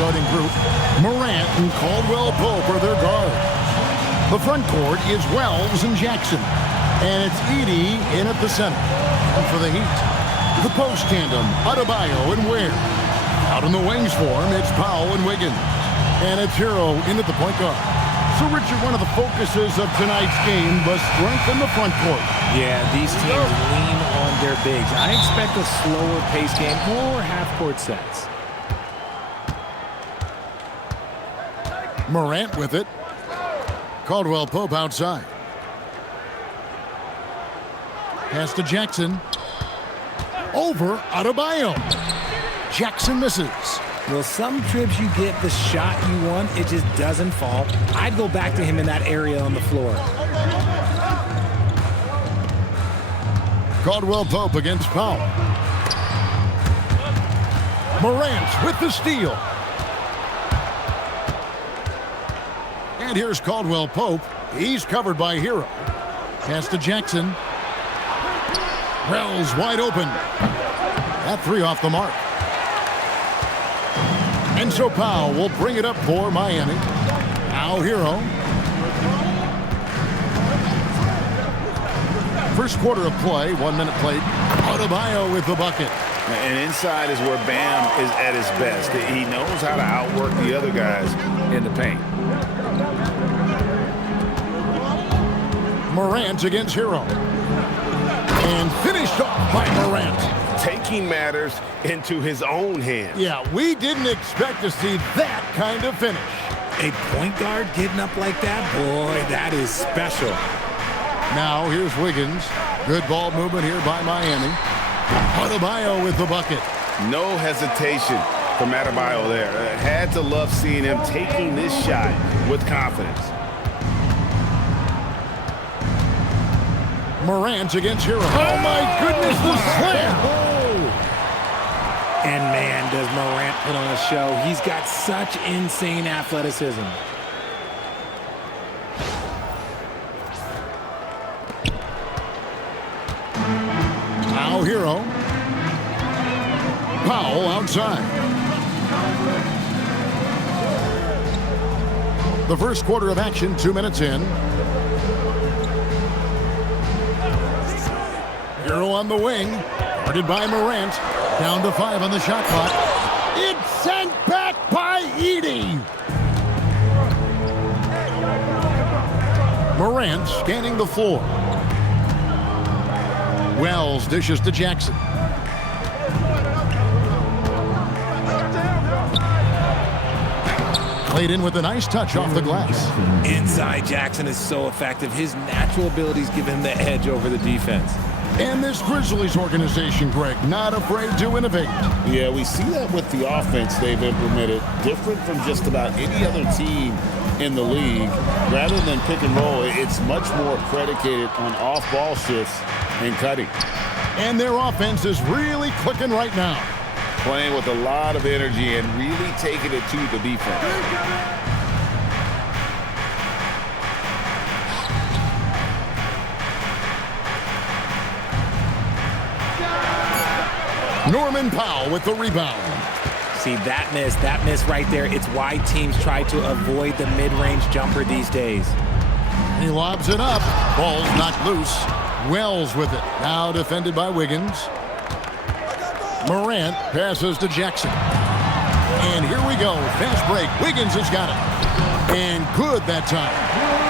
starting group. Morant and Caldwell Pope are their guards. The front court is Wells and Jackson. And it's Edey in at the center. And for the Heat, the post tandem, Adebayo and Ware. Out in the wings for him, it's Powell and Wiggins. And it's Herro in at the point guard. So, Richard, one of the focuses of tonight's game was strength in the front court. Yeah, these teams lean on their bigs. I expect a slower pace game, more half-court sets. Morant with it. Caldwell Pope outside. Pass to Jackson. Over Adebayo. Jackson misses. Well, some trips you get the shot you want, it just doesn't fall. I'd go back to him in that area on the floor. Caldwell Pope against Powell. Morant with the steal. And here's Caldwell Pope. He's covered by Herro. Pass to Jackson. Wells wide open. That three off the mark. And so Powell will bring it up for Miami. Now Herro. First quarter of play, 1 minute played. Adebayo with the bucket. And inside is where Bam is at his best. He knows how to outwork the other guys in the paint. Morant against Herro. And finished off by Morant. Taking matters into his own hands. Yeah, we didn't expect to see that kind of finish. A point guard getting up like that? Boy, that is special. Now here's Wiggins. Good ball movement here by Miami. Adebayo with the bucket. No hesitation from Adebayo there. Had to love seeing him taking this shot with confidence. Morant against Herro. Oh my goodness, the slam! And man, does Morant put on a show. He's got such insane athleticism. Now Herro. Powell outside. The first quarter of action, 2 minutes in. Herro on the wing, guarded by Morant. Down to 5 on the shot clock. It's sent back by Edey. Morant scanning the floor. Wells dishes to Jackson. Played in with a nice touch off the glass. Inside Jackson is so effective. His natural abilities give him the edge over the defense. And this Grizzlies organization, Greg, not afraid to innovate. Yeah, we see that with the offense they've implemented. Different from just about any other team in the league. Rather than pick and roll, it's much more predicated on off-ball shifts and cutting. And their offense is really clicking right now. Playing with a lot of energy and really taking it to the defense. Norman Powell with the rebound. See, that miss right there, it's why teams try to avoid the mid-range jumper these days. He lobs it up. Ball's knocked loose. Wells with it. Now defended by Wiggins. Morant passes to Jackson. And here we go. Fast break. Wiggins has got it. And good that time.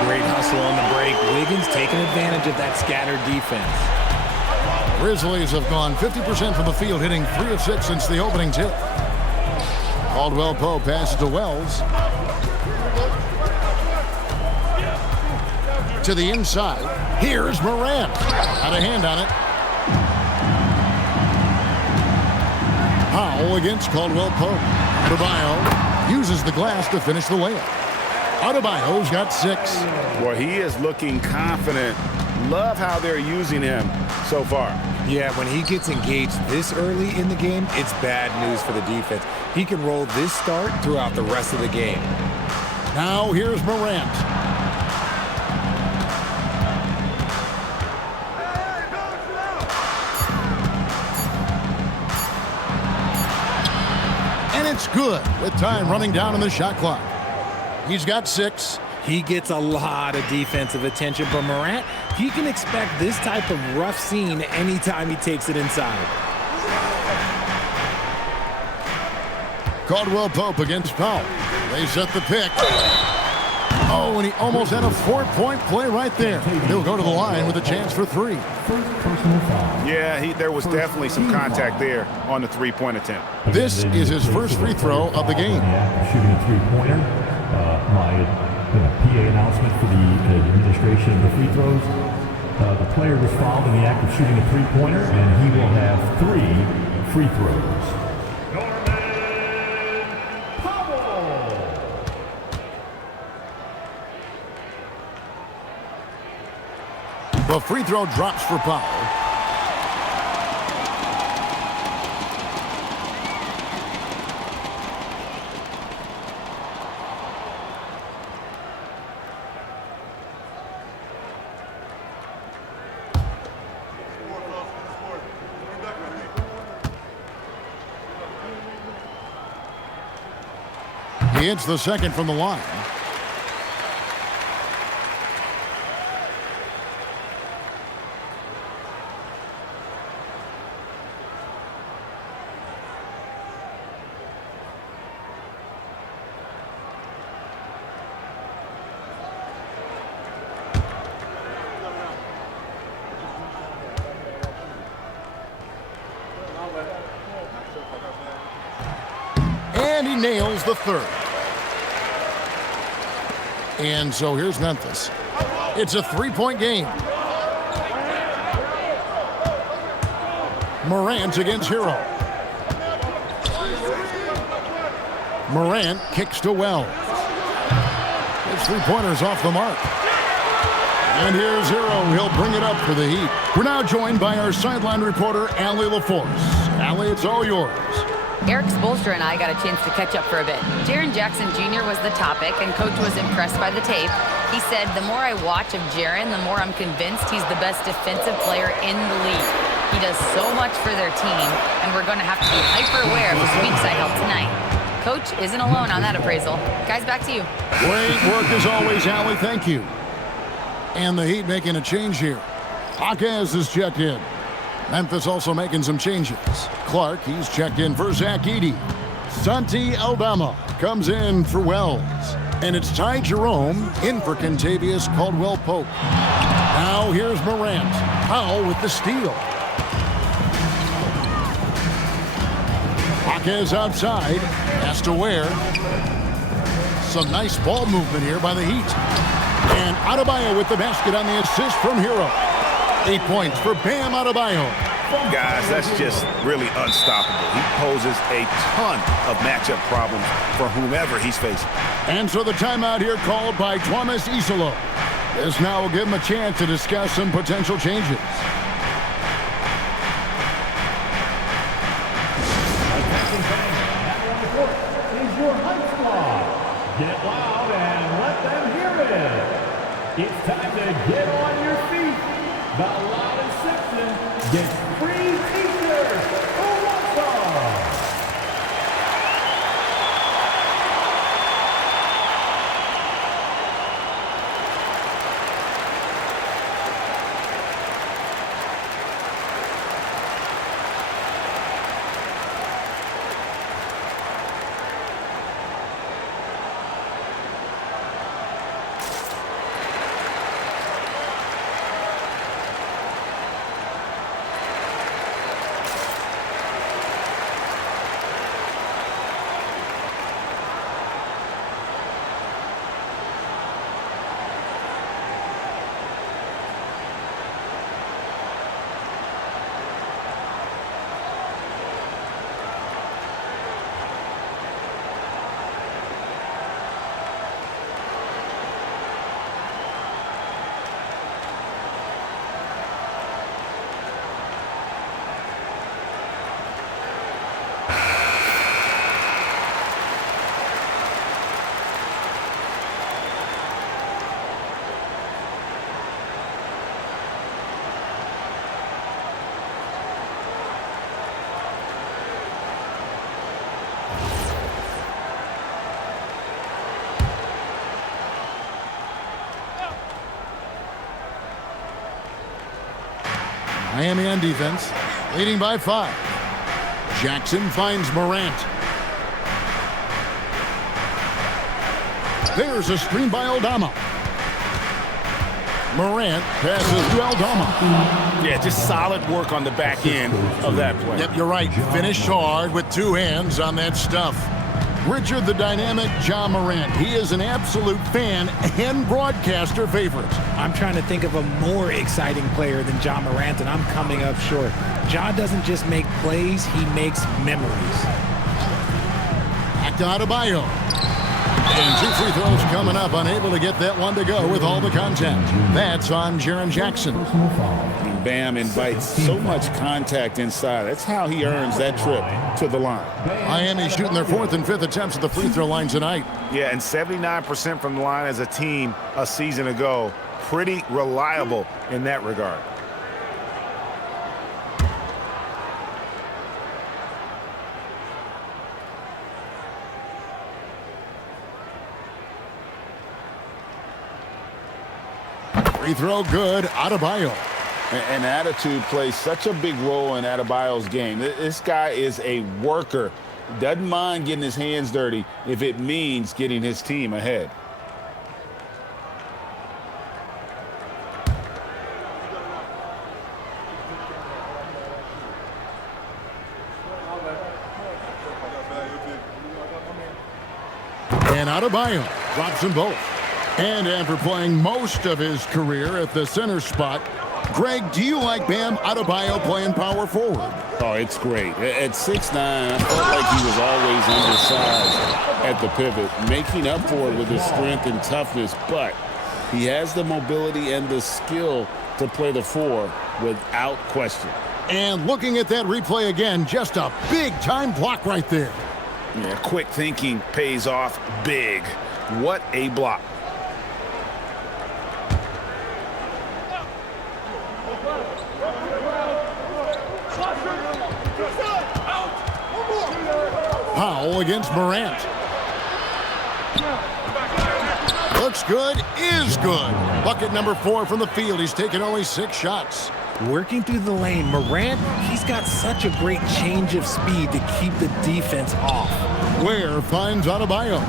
Great hustle on the break. Wiggins taking advantage of that scattered defense. Grizzlies have gone 50% from the field, hitting 3 of 6 since the opening tip. Caldwell Pope passes to Wells. To the inside. Here's Morant. Had a hand on it. Powell against Caldwell Pope. Adebayo uses the glass to finish the layup. Adebayo's got 6. Well, he is looking confident. Love how they're using him so far. Yeah, when he gets engaged this early in the game, it's bad news for the defense. He can roll this start throughout the rest of the game. Now here's Morant. And it's good with time running down on the shot clock. He's got 6. He gets a lot of defensive attention, but Morant, he can expect this type of rough scene anytime he takes it inside. Caldwell Pope against Powell. They set the pick. Oh, and he almost had a 4-point play right there. He'll go to the line with a chance for 3. Yeah, there was definitely some contact there on the three-point attempt. This is his first free throw of the game. Shooting a three-pointer. My PA announcement for the administration of the free throws. The player was fouled in the act of shooting a three-pointer, and he will have 3 free throws. The free throw drops for Powell. He hits the second from the line. And he nails the third. And so here's Memphis. It's a 3-point game. Morant against Herro. Morant kicks to Wells. His three-pointer's off the mark. And here's Herro. He'll bring it up for the Heat. We're now joined by our sideline reporter, Allie LaForce. Allie, it's all yours. Eric Spoelstra and I got a chance to catch up for a bit. Jaren Jackson Jr. was the topic, and Coach was impressed by the tape. He said, the more I watch of Jaren, the more I'm convinced he's the best defensive player in the league. He does so much for their team, and we're going to have to be hyper-aware of his weak side help tonight. Coach isn't alone on that appraisal. Guys, back to you. Great work as always, Allie. Thank you. And the Heat making a change here. Jaquez is checked in. Memphis also making some changes. Clark, he's checked in for Zach Edey. Santi Aldama comes in for Wells. And it's Ty Jerome in for Kentavious Caldwell-Pope. Now here's Morant. Powell with the steal. Jaquez outside. Has to wear. Some nice ball movement here by the Heat. And Adebayo with the basket on the assist from Herro. 8 points for Bam Adebayo. Guys, that's just really unstoppable. He poses a ton of matchup problems for whomever he's facing. And so the timeout here called by Thomas Isolo. This now will give him a chance to discuss some potential changes. Is your hype squad. Get loud and let them hear it. It's time to get on your feet. The loudest section gets free t-shirts. Who wants some? Miami on defense, leading by 5. Jackson finds Morant. There's a screen by Aldama. Morant passes to Aldama. Yeah, just solid work on the back end of that play. Yep, you're right. Finished hard with 2 hands on that stuff. Richard the dynamic Ja Morant. He is an absolute fan and broadcaster favorite. I'm trying to think of a more exciting player than Ja Morant, and I'm coming up short. Ja doesn't just make plays, he makes memories. Back to Adebayo. And 2 free throws coming up. Unable to get that one to go with all the contact. That's on Jaren Jackson. Bam invites so much contact inside. That's how he earns that trip to the line. Miami shooting their 4th and 5th attempts at the free throw line tonight. Yeah, and 79% from the line as a team a season ago. Pretty reliable in that regard. Free throw good. Adebayo. And attitude plays such a big role in Adebayo's game. This guy is a worker. Doesn't mind getting his hands dirty if it means getting his team ahead. And Adebayo drops them both. And after playing most of his career at the center spot, Greg, do you like Bam Adebayo playing power forward? Oh, it's great. At 6'9", I felt like he was always undersized at the pivot, making up for it with his strength and toughness, but he has the mobility and the skill to play the 4 without question. And looking at that replay again, just a big-time block right there. Yeah, quick thinking pays off big. What a block. Powell against Morant. Looks good, is good. Bucket number 4 from the field. He's taken only 6 shots. Working through the lane, Morant, he's got such a great change of speed to keep the defense off. Ware finds Adebayo.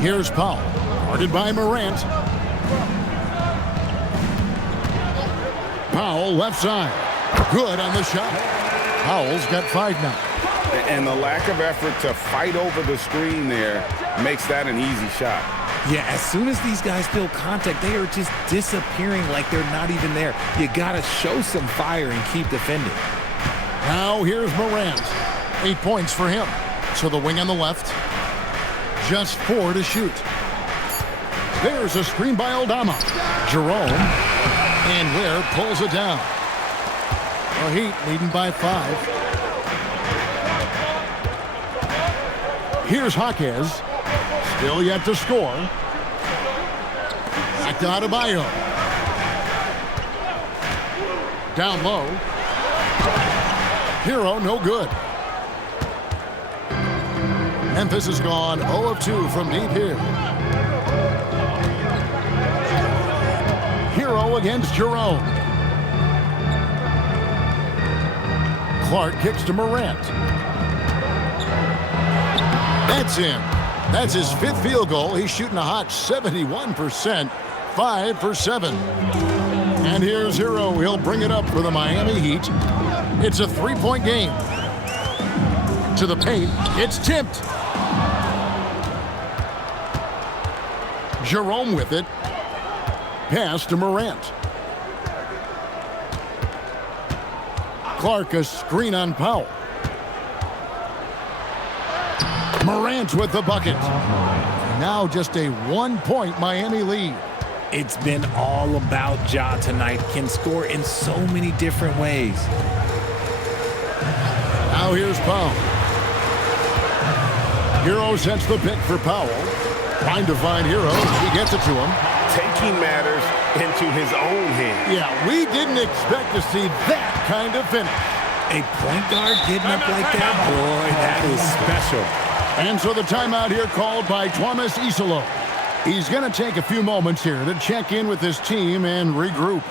Here's Powell, guarded by Morant. Powell left side. Good on the shot. Powell's got 5 now. And the lack of effort to fight over the screen there makes that an easy shot. Yeah, as soon as these guys feel contact, they are just disappearing like they're not even there. You got to show some fire and keep defending. Now here's Morant. 8 points for him. So the wing on the left. Just 4 to shoot. There's a screen by Aldama. Jerome. And Ware pulls it down. The Heat leading by 5. Here's Jaquez. Still yet to score. Back to Adebayo. Down low. Herro, no good. Memphis has gone 0 of 2 from deep here. Herro against Jerome. Clark kicks to Morant. That's in. That's his 5th field goal. He's shooting a hot 71%, 5 for 7. And here's Herro. He'll bring it up for the Miami Heat. It's a 3-point game. To the paint. It's tipped. Jerome with it. Pass to Morant. Clark, a screen on Powell. Morant with the bucket. Now just a 1-point Miami lead. It's been all about Ja tonight. Can score in so many different ways. Now here's Powell. Herro sets the pick for Powell. Trying to find Herro. He gets it to him. Taking matters into his own hands. Yeah, we didn't expect to see that kind of finish. A point guard getting up like that? Boy, that is special. And so the timeout here called by Thomas Isolo. He's going to take a few moments here to check in with his team and regroup.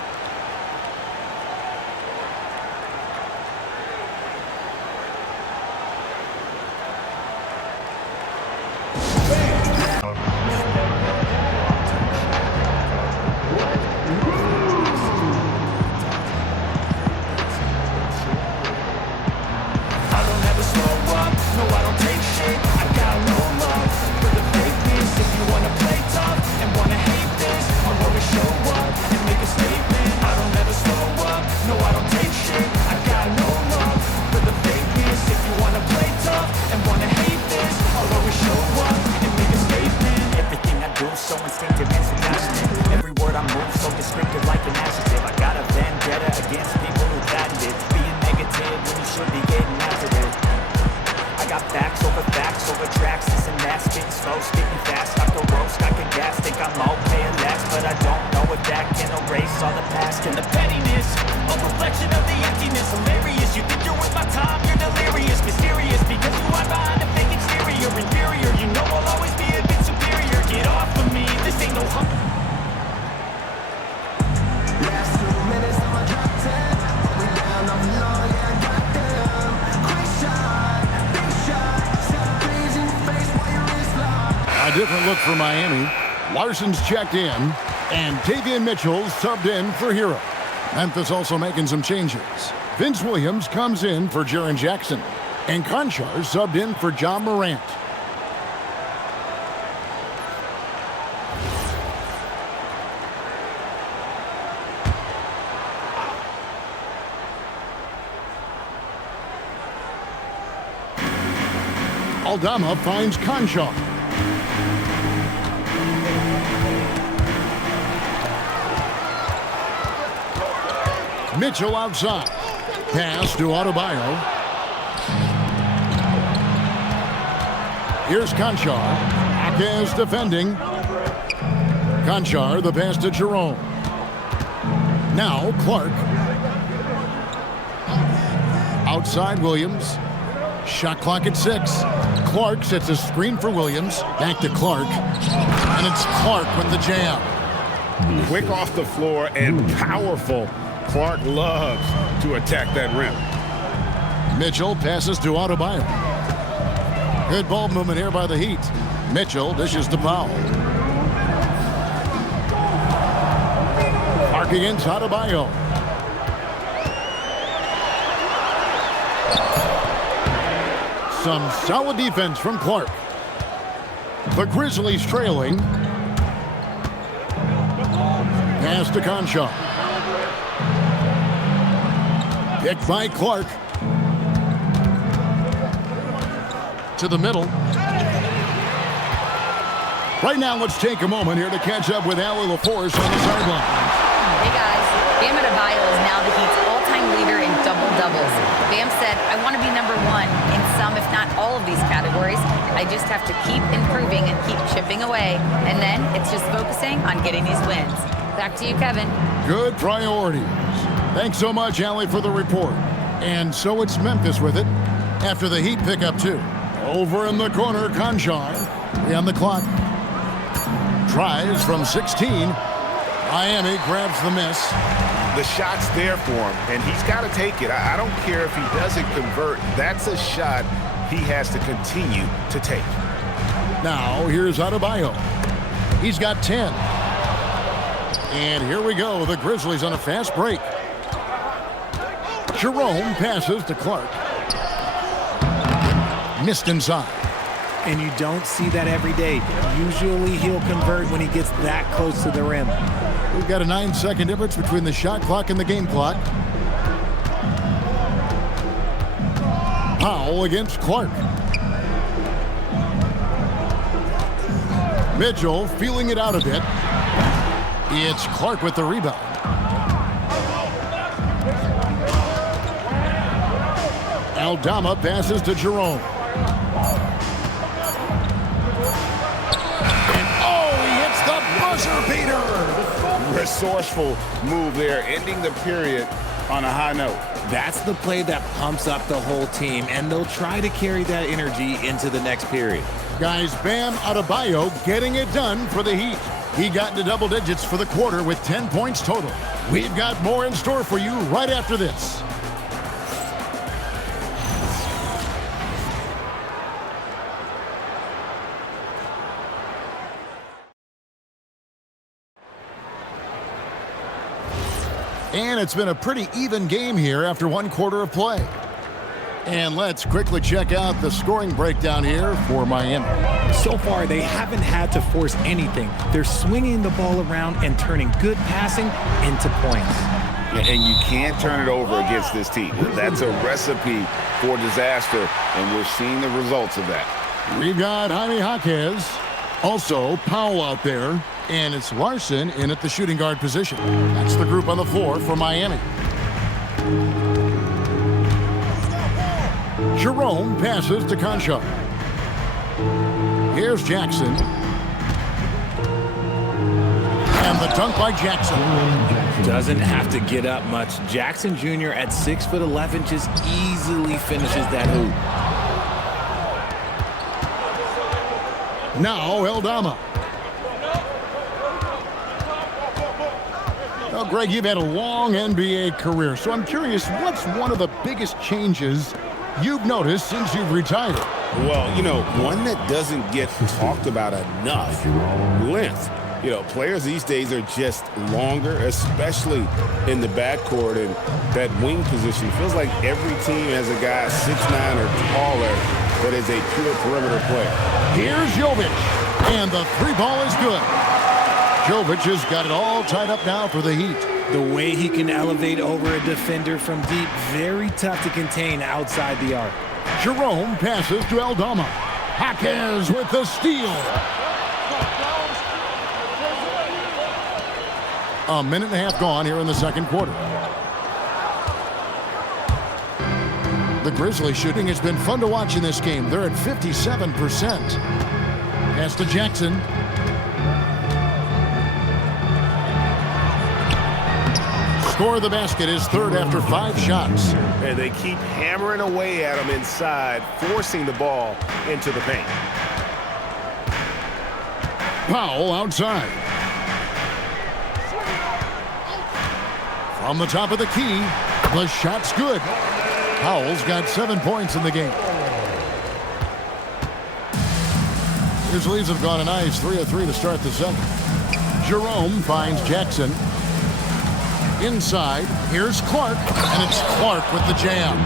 Different look for Miami. Larson's checked in, and Davian Mitchell subbed in for Herro. Memphis also making some changes. Vince Williams comes in for Jaren Jackson, and Conchar subbed in for Ja Morant. Aldama finds Conchar. Mitchell outside. Pass to Adebayo. Here's Conchar. Akez defending. Conchar, the pass to Jerome. Now Clark. Outside Williams. Shot clock at 6. Clark sets a screen for Williams. Back to Clark. And it's Clark with the jam. Quick off the floor and powerful. Clark loves to attack that rim. Mitchell passes to Adebayo. Good ball movement here by the Heat. Mitchell dishes to Powell. Clark against Adebayo. Some solid defense from Clark. The Grizzlies trailing. Pass to Conchar. Picked by Clark. To the middle. Right now, let's take a moment here to catch up with Allie LaForce on the sideline. Hey guys, Bam Adebayo is now the Heat's all-time leader in double-doubles. Bam said, I want to be number one in some, if not all of these categories. I just have to keep improving and keep chipping away. And then it's just focusing on getting these wins. Back to you, Kevin. Good priorities. Thanks so much, Allie, for the report. And so it's Memphis with it after the Heat pick up 2. Over in the corner, Conchar. 3 on the clock. Tries from 16. Miami grabs the miss. The shot's there for him, and he's got to take it. I don't care if he doesn't convert. That's a shot he has to continue to take. Now, here's Adebayo. He's got 10. And here we go. The Grizzlies on a fast break. Jerome passes to Clark. Missed inside. And you don't see that every day. Usually he'll convert when he gets that close to the rim. We've got a 9-second difference between the shot clock and the game clock. Powell against Clark. Mitchell feeling it out a bit. It's Clark with the rebound. Aldama passes to Jerome. And he hits the buzzer beater. Resourceful move there, ending the period on a high note. That's the play that pumps up the whole team, and they'll try to carry that energy into the next period. Guys, Bam Adebayo getting it done for the Heat. He got into double digits for the quarter with 10 points total. We've got more in store for you right after this. And it's been a pretty even game here after one quarter of play. And let's quickly check out the scoring breakdown here for Miami. So far, they haven't had to force anything. They're swinging the ball around and turning good passing into points. And you can't turn it over against this team. That's a recipe for disaster, and we're seeing the results of that. We've got Jaime Jaquez, also Powell out there, and it's Larson in at the shooting guard position. That's the group on the floor for Miami. Jerome passes to Concha. Here's Jackson. And the dunk by Jackson. Doesn't have to get up much. Jackson Jr. at 6'11" just easily finishes that hoop. Now Eldama. Well, Greg, you've had a long NBA career, so I'm curious, what's one of the biggest changes you've noticed since you've retired? Well, you know, one that doesn't get talked about enough, length. You know, players these days are just longer, especially in the backcourt, and that wing position. Feels like every team has a guy 6'9" or taller that is a pure perimeter player. Here's Jovic, and the three ball is good. Jovic has got it all tied up now for the Heat. The way he can elevate over a defender from deep, very tough to contain outside the arc. Jerome passes to Eldama. Jaquez with the steal. A minute and a half gone here in the second quarter. The Grizzlies shooting has been fun to watch in this game. They're at 57%. Pass to Jackson. Score the basket is third after 5 shots. And they keep hammering away at him inside, forcing the ball into the paint. Powell outside. From the top of the key, the shot's good. Powell's got 7 points in the game. Grizzlies have gone a nice 3 of 3 to start the second. Jerome finds Jackson. Inside, here's Clark, and it's Clark with the jam.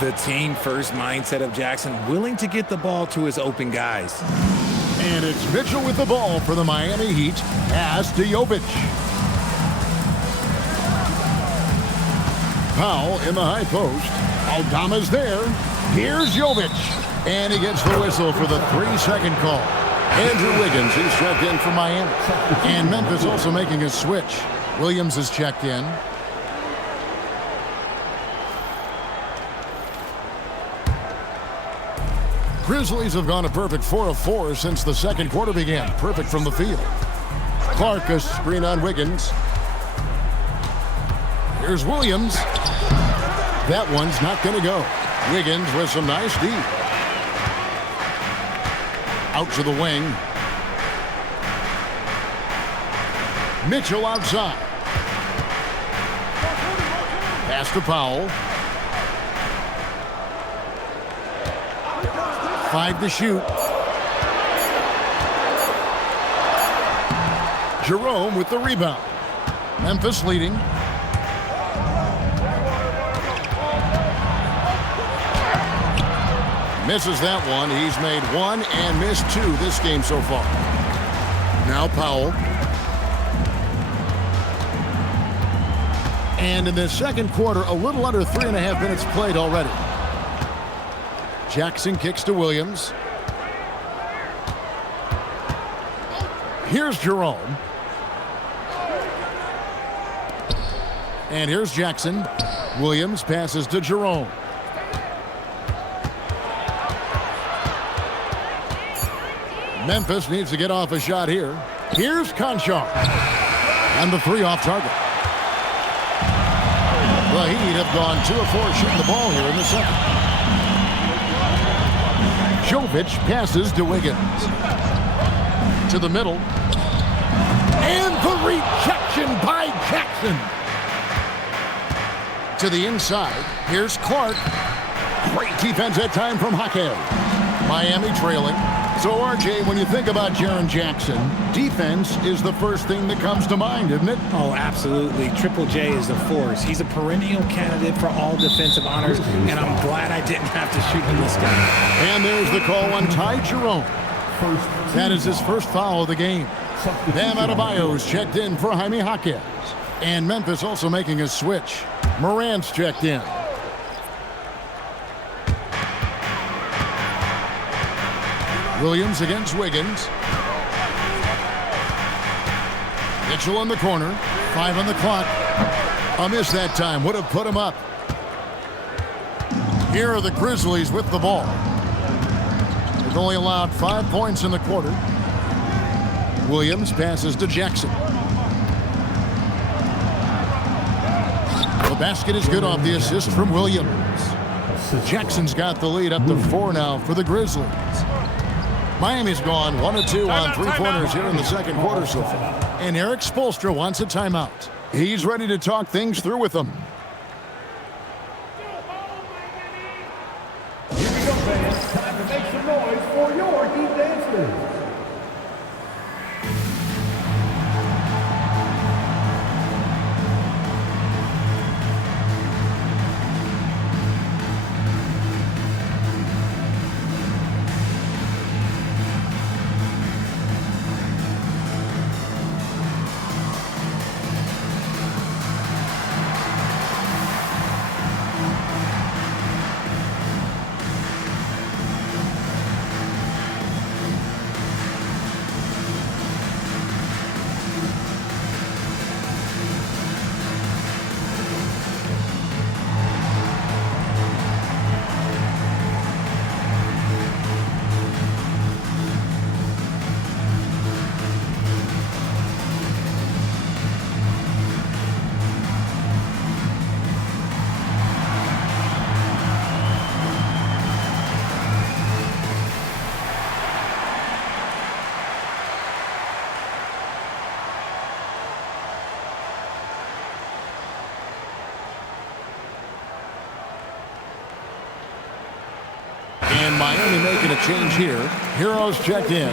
The team-first mindset of Jackson, willing to get the ball to his open guys. And it's Mitchell with the ball for the Miami Heat. Pass to Jovic. Powell in the high post. Aldama's there. Here's Jovic. And he gets the whistle for the 3-second call. Andrew Wiggins is checked in for Miami. And Memphis also making a switch. Williams is checked in. Grizzlies have gone a perfect 4 of 4 since the second quarter began. Perfect from the field. Clark a screen on Wiggins. Here's Williams. That one's not going to go. Wiggins with some nice D. Out to the wing. Mitchell outside. Pass to Powell. 5 to shoot. Jerome with the rebound. Memphis leading. Misses that one. He's made 1 and missed 2 this game so far. Now Powell. And in the second quarter, a little under 3.5 minutes played already. Jackson kicks to Williams. Here's Jerome. And here's Jackson. Williams passes to Jerome. Memphis needs to get off a shot here. Here's Concha. And the 3 off target. The Heat have gone 2 of 4 shooting the ball here in the second. Jovic passes to Wiggins. To the middle. And the rejection by Jackson. To the inside. Here's Clark. Great defense that time from Hakeem. Miami trailing. So, RJ, when you think about Jaren Jackson, defense is the first thing that comes to mind, isn't it? Oh, absolutely. Triple J is a force. He's a perennial candidate for all defensive honors, and I'm glad I didn't have to shoot him this game. And there's the call on Ty Jerome. That is his first foul of the game. Bam Adebayo is checked in for Jaime Jaquez. And Memphis also making a switch. Morant's checked in. Williams against Wiggins. Mitchell in the corner. 5 on the clock. A miss that time. Would have put him up. Here are the Grizzlies with the ball. They've only allowed 5 points in the quarter. Williams passes to Jackson. The basket is good off the assist from Williams. Jackson's got the lead up to 4 now for the Grizzlies. Miami's gone 1 of 2 on 3-pointers here in the second quarter so far. And Eric Spoelstra wants a timeout. He's ready to talk things through with them. Here we go, fans. Time to make some noise for your Heat dancers. And Miami making a change here. Herro's checked in.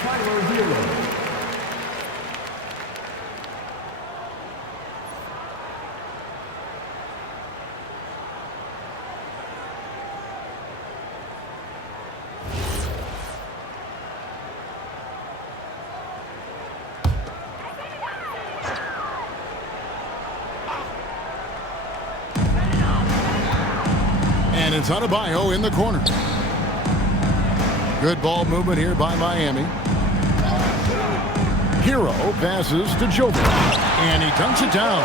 Tyler Herro. And it's Adebayo in the corner. Good ball movement here by Miami. Herro passes to Jovic. And he dunks it down.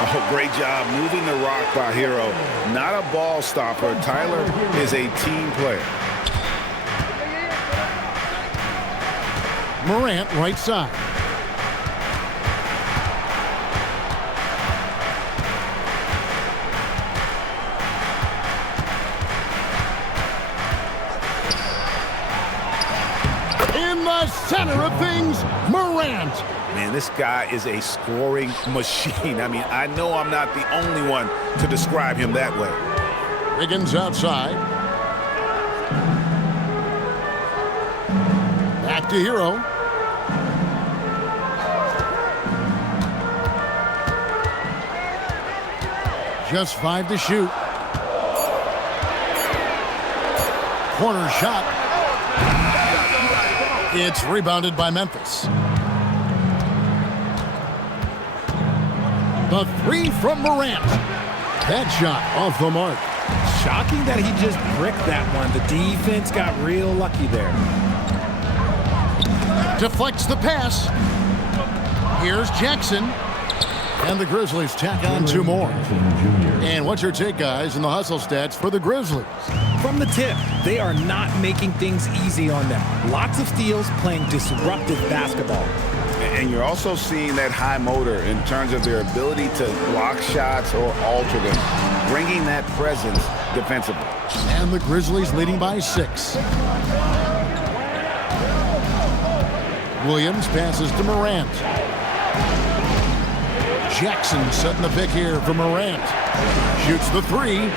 Oh, great job moving the rock by Herro. Not a ball stopper. Tyler is a team player. Morant right side. In the center of things, Morant. Man, this guy is a scoring machine. I mean, I know I'm not the only one to describe him that way. Wiggins outside. Back to Herro. Just 5 to shoot. Corner shot. It's rebounded by Memphis. The 3 from Morant. That shot off the mark. Shocking that he just bricked that one. The defense got real lucky there. Deflects the pass. Here's Jackson. And the Grizzlies tack on 2 more. And what's your take, guys, in the hustle stats for the Grizzlies? From the tip, they are not making things easy on them. Lots of steals, playing disruptive basketball. And you're also seeing that high motor in terms of their ability to block shots or alter them, bringing that presence defensively. And the Grizzlies leading by 6. Williams passes to Morant. Jackson setting the pick here for Morant. Shoots the 3.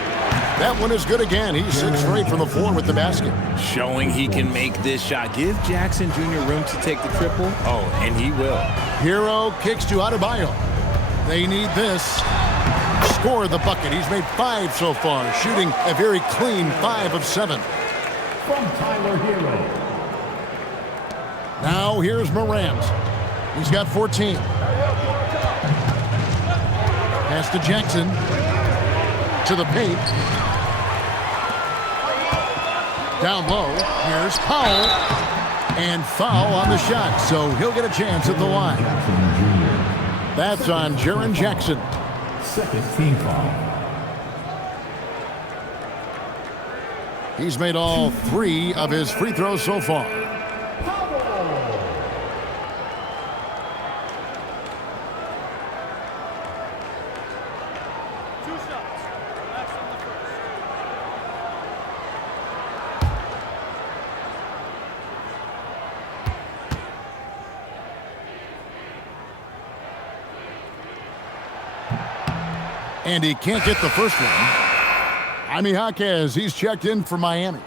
That one is good again. He's 6 straight from the floor with the basket. Showing he can make this shot. Give Jackson Jr. room to take the triple. Oh, and he will. Herro kicks to Adebayo. They need this. Score the bucket. He's made 5 so far, shooting a very clean 5 of 7. From Tyler Herro. Now here's Morant. He's got 14. Pass to Jackson. To the paint. Down low, here's Powell, and foul on the shot, so he'll get a chance at the line. That's on Jaren Jackson. Second team foul. He's made all 3 of his free throws so far. And he can't get the first one. Jaime Jaquez, he's checked in for Miami.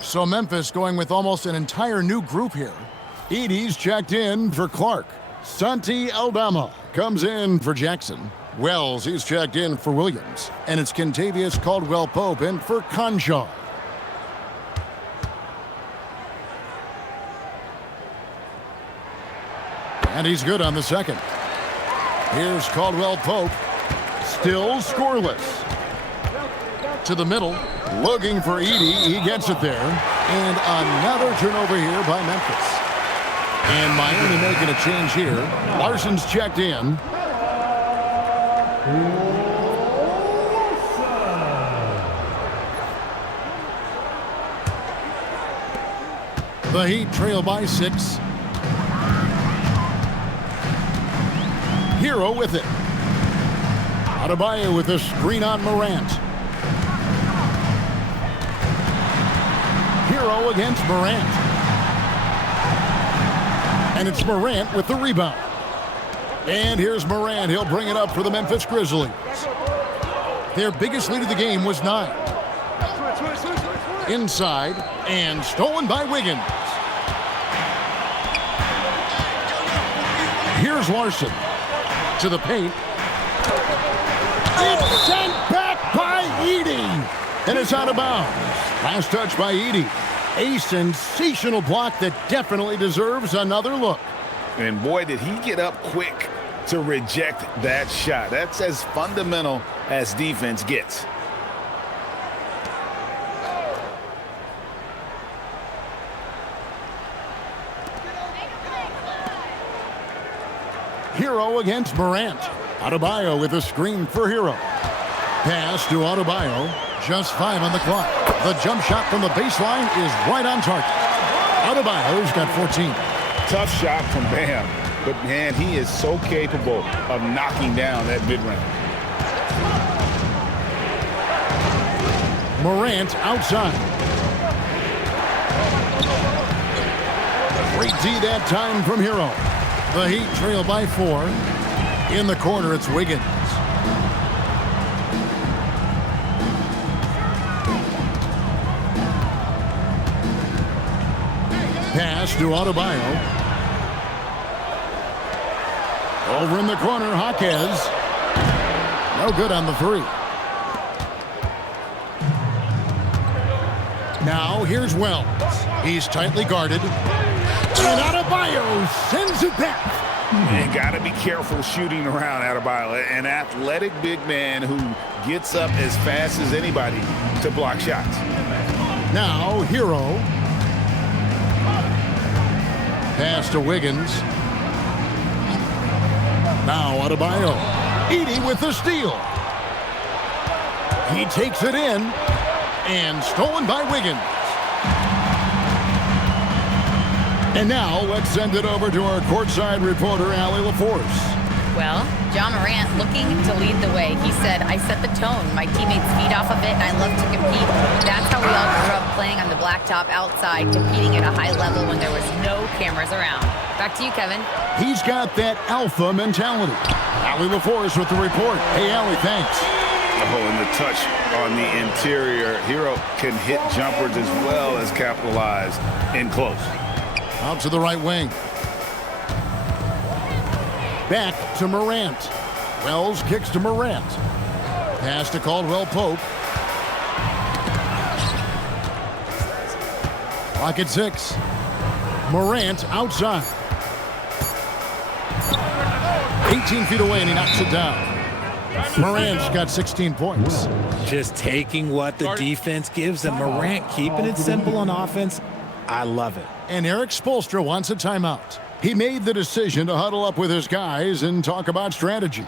So Memphis going with almost an entire new group here. Edey's checked in for Clark. Santi Aldama comes in for Jackson. Wells, he's checked in for Williams. And it's Kentavious Caldwell-Pope in for Conjar. And he's good on the second. Here's Caldwell-Pope. Still scoreless. To the middle, looking for Edey. He gets it there. And another turnover here by Memphis. And Miami making a change here. Larson's checked in. The Heat trail by 6. Herro with it. Adebayo with a screen on Morant. Herro against Morant. And it's Morant with the rebound. And here's Morant. He'll bring it up for the Memphis Grizzlies. Their biggest lead of the game was 9. Inside and stolen by Wiggins. Here's Larson to the paint. It's sent back by Edey. And it's out of bounds. Last touch by Edey. A sensational block that definitely deserves another look. And boy, did he get up quick to reject that shot. That's as fundamental as defense gets. Herro against Morant. Adebayo with a screen for Herro. Pass to Adebayo. Just 5 on the clock. The jump shot from the baseline is right on target. Adebayo's got 14. Tough shot from Bam. But, man, he is so capable of knocking down that mid-range. Morant outside. Great D that time from Herro. The Heat trail by 4. In the corner, it's Wiggins. Pass to Adebayo. Over in the corner, Jaquez. No good on the 3. Now here's Wells. He's tightly guarded. And Adebayo sends it back. You got to be careful shooting around Adebayo, an athletic big man who gets up as fast as anybody to block shots. Now Herro. Pass to Wiggins. Now Adebayo. Edey with the steal. He takes it in. And stolen by Wiggins. And now let's send it over to our courtside reporter, Allie LaForce. Well, Ja Morant looking to lead the way. He said, I set the tone. My teammates feed off of it, and I love to compete. That's how we all grew up, playing on the blacktop outside, competing at a high level when there was no cameras around. Back to you, Kevin. He's got that alpha mentality. Allie LaForce with the report. Hey, Allie, thanks. Oh, and the touch on the interior. Herro can hit jumpers as well as capitalize in close. Out to the right wing. Back to Morant. Wells kicks to Morant. Pass to Caldwell Pope. Clock at 6. Morant outside. 18 feet away, and he knocks it down. Morant's got 16 points. Just taking what the defense gives him. Morant keeping it simple on offense. I love it. And Eric Spoelstra wants a timeout. He made the decision to huddle up with his guys and talk about strategy.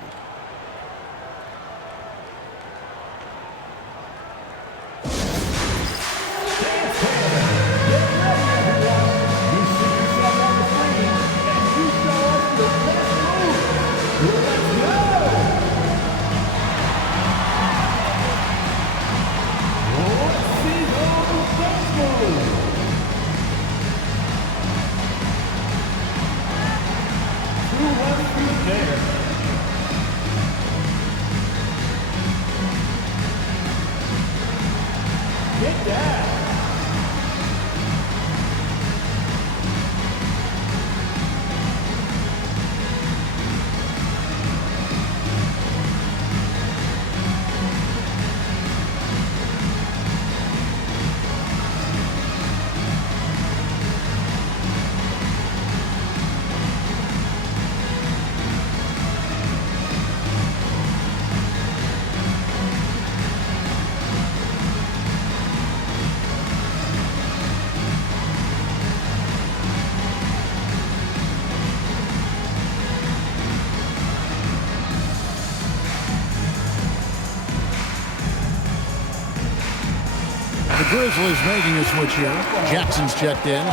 The Grizzlies making a switch here. Jackson's checked in.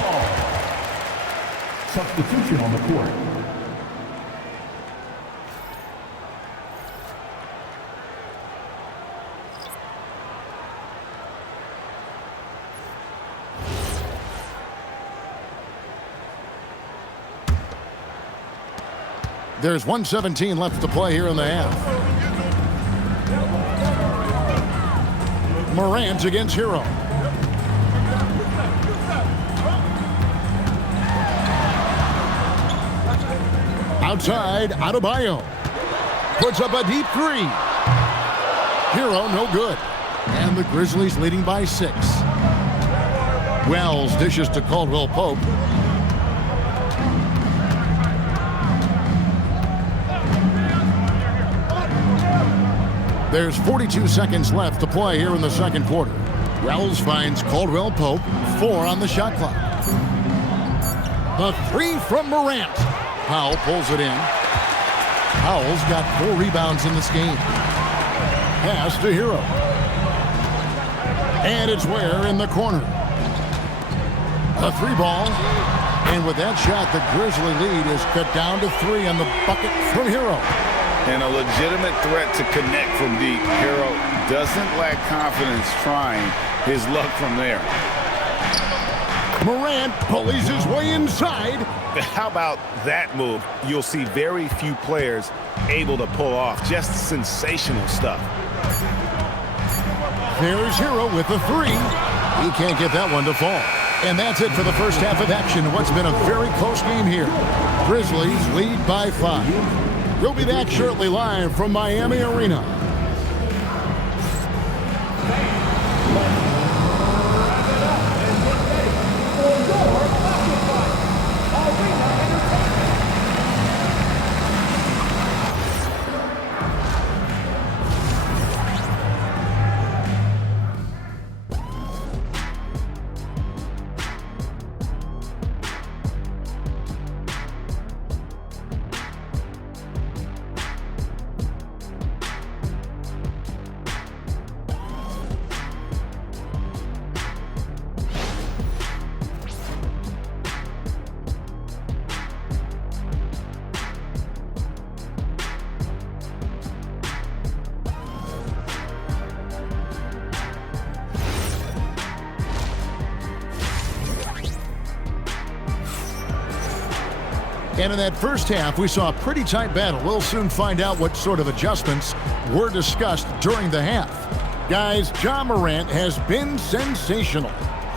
Substitution on the court. There's 1:17 left to play here in the half. Morant against Herro. Outside, Adebayo. Puts up a deep three. Herro, no good. And the Grizzlies leading by 6. Wells dishes to Caldwell Pope. There's 42 seconds left to play here in the second quarter. Wells finds Caldwell Pope, 4 on the shot clock. The 3 from Morant. Powell pulls it in. Powell's got 4 rebounds in this game. Pass to Herro. And it's Ware in the corner. A 3 ball. And with that shot, the Grizzly lead is cut down to 3 on the bucket from Herro. And a legitimate threat to connect from deep. Herro doesn't lack confidence trying his luck from there. Morant pulleys his way inside. How about that move? You'll see very few players able to pull off. Just sensational stuff. There's Herro with the 3. He can't get that one to fall. And that's it for the first half of action. What's been a very close game here. Grizzlies lead by 5. We'll be back shortly live from Miami Arena. And in that first half, we saw a pretty tight battle. We'll soon find out what sort of adjustments were discussed during the half. Guys, Ja Morant has been sensational.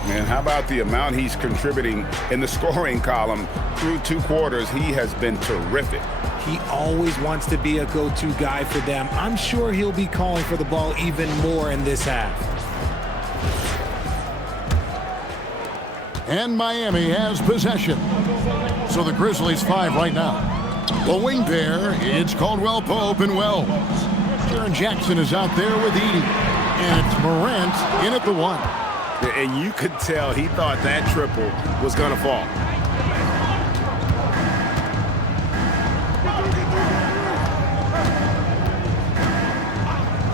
Man, how about the amount he's contributing in the scoring column through 2 quarters? He has been terrific. He always wants to be a go-to guy for them. I'm sure he'll be calling for the ball even more in this half. And Miami has possession. So the Grizzlies 5 right now. The wing pair, it's Caldwell Pope and Wells. Jaren Jackson is out there with Edey. And it's Morant in at the 1. And you could tell he thought that triple was going to fall.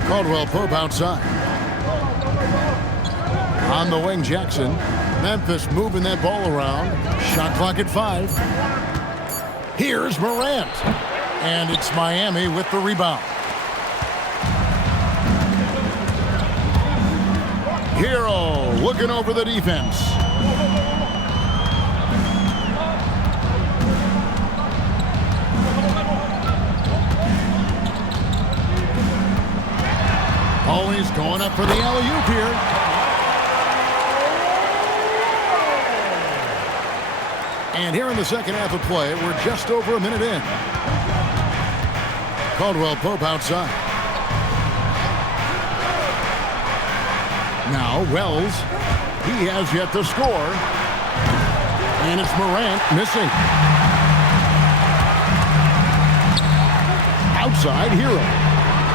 Caldwell Pope outside. On the wing, Jackson. Memphis moving that ball around. Shot clock at 5. Here's Morant. And it's Miami with the rebound. Herro looking over the defense. Always going up for the alley-oop here. And here in the second half of play, we're just over a minute in. Caldwell Pope outside. Now Wells, he has yet to score. And it's Morant missing. Outside, Herro.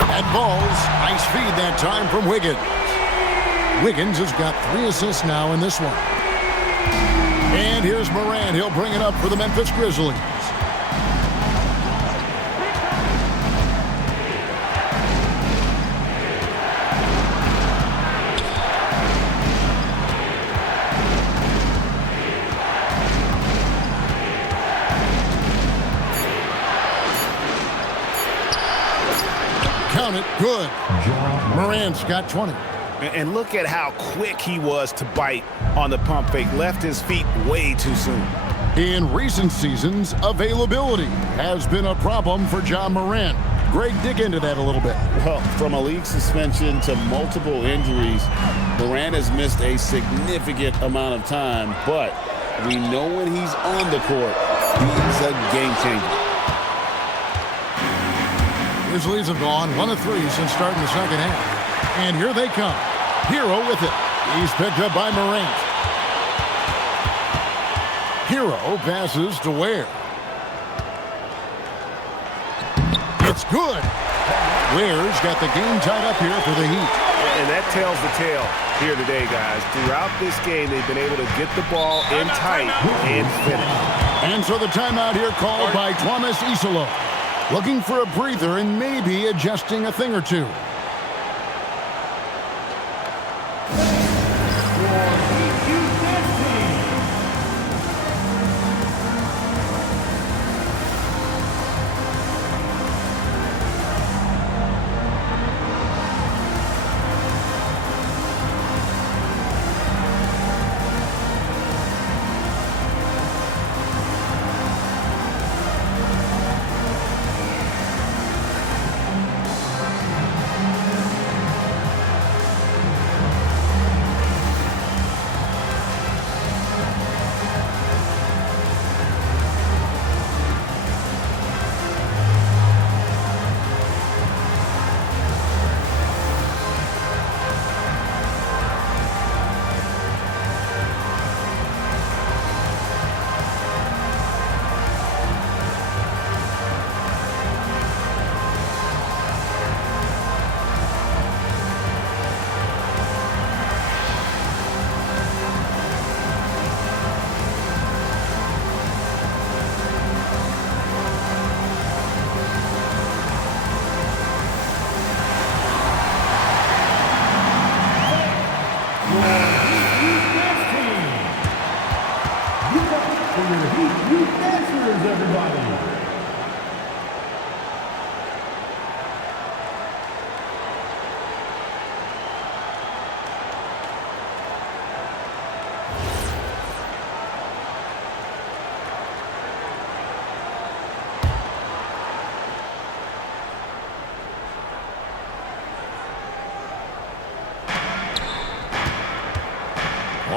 That ball's nice feed that time from Wiggins. Wiggins has got 3 assists now in this one. And here's Morant. He'll bring it up for the Memphis Grizzlies. Count it. Good. Morant's got 20. And look at how quick he was to bite on the pump fake. Left his feet way too soon. In recent seasons, availability has been a problem for Ja Morant. Greg, dig into that a little bit. Well, from a league suspension to multiple injuries, Morant has missed a significant amount of time, but we know when he's on the court, he's a game changer. Grizzlies have gone 1 of 3 since starting the second half. And here they come. Herro with it. He's picked up by Morant. Herro passes to Ware. It's good. Ware's got the game tied up here for the Heat. And that tells the tale here today, guys. Throughout this game, they've been able to get the ball in tight and finish. And so the timeout here called by Thomas Isolo. Looking for a breather and maybe adjusting a thing or two.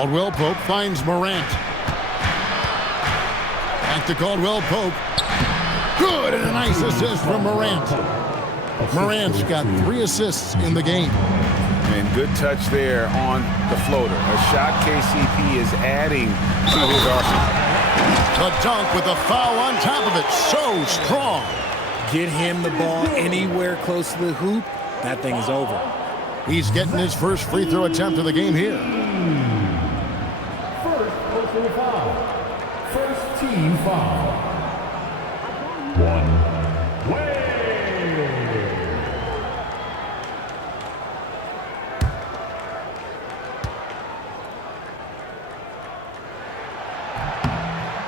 Caldwell Pope finds Morant. Back to Caldwell Pope. Good, and a nice assist from Morant. Morant's got 3 assists in the game. And good touch there on the floater. A shot KCP is adding to his arsenal. A dunk with a foul on top of it. So strong. Get him the ball anywhere close to the hoop, that thing is over. He's getting his first free throw attempt of the game here. First personal foul. First team foul. 1 way.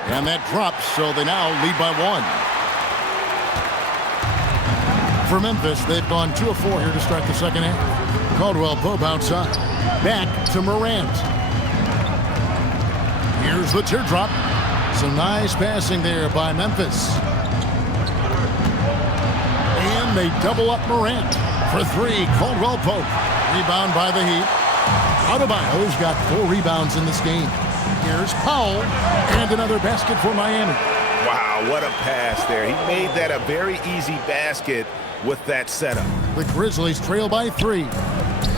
And that drops, so they now lead by 1. For Memphis, they've gone 2 of 4 here to start the second half. Caldwell Pope outside. Back to Morant. Here's the teardrop. Some nice passing there by Memphis. And they double up Morant. For 3, Caldwell Pope. Rebound by the Heat. Adebayo's got 4 rebounds in this game. Here's Powell. And another basket for Miami. Wow, what a pass there. He made that a very easy basket with that setup. The Grizzlies trail by 3.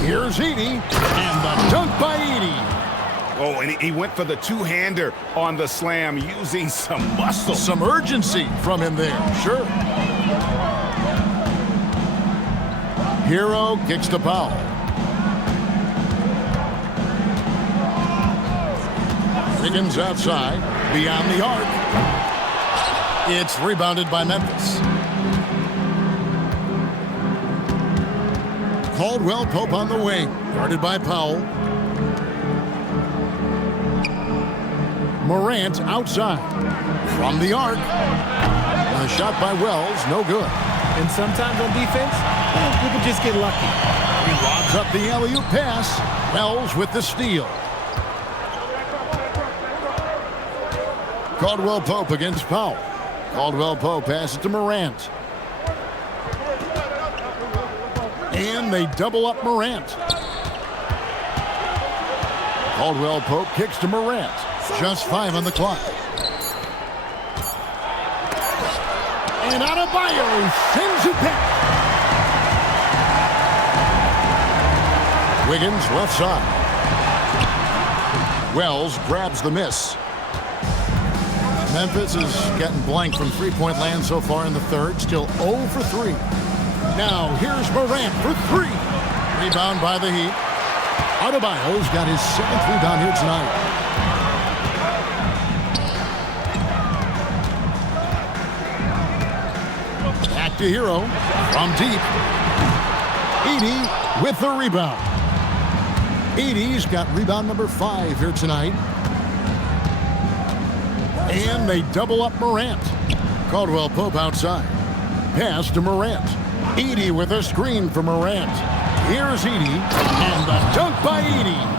Here's Edey. And the dunk by Edey. Oh, and he went for the two-hander on the slam using some muscle. Some urgency from him there, sure. Herro kicks to Powell. Higgins outside, beyond the arc. It's rebounded by Memphis. Caldwell Pope on the wing, guarded by Powell. Morant outside. From the arc. A shot by Wells, no good. And sometimes on defense, people just get lucky. He lobs up the alley-oop pass. Wells with the steal. Caldwell Pope against Powell. Caldwell Pope passes to Morant. And they double up Morant. Caldwell Pope kicks to Morant. Just 5 on the clock. And Adebayo sends it back. Wiggins left side. Wells grabs the miss. Memphis is getting blank from three-point land so far in the third. Still 0 for 3. Now here's Morant for 3. Rebound by the Heat. Adebayo's got his 7th rebound here tonight. Back to Herro from deep. Edey with the rebound. Edey's got rebound number 5 here tonight. And they double up Morant. Caldwell Pope outside. Pass to Morant. Edey with a screen for Morant. Here's Edey. And the dunk by Edey.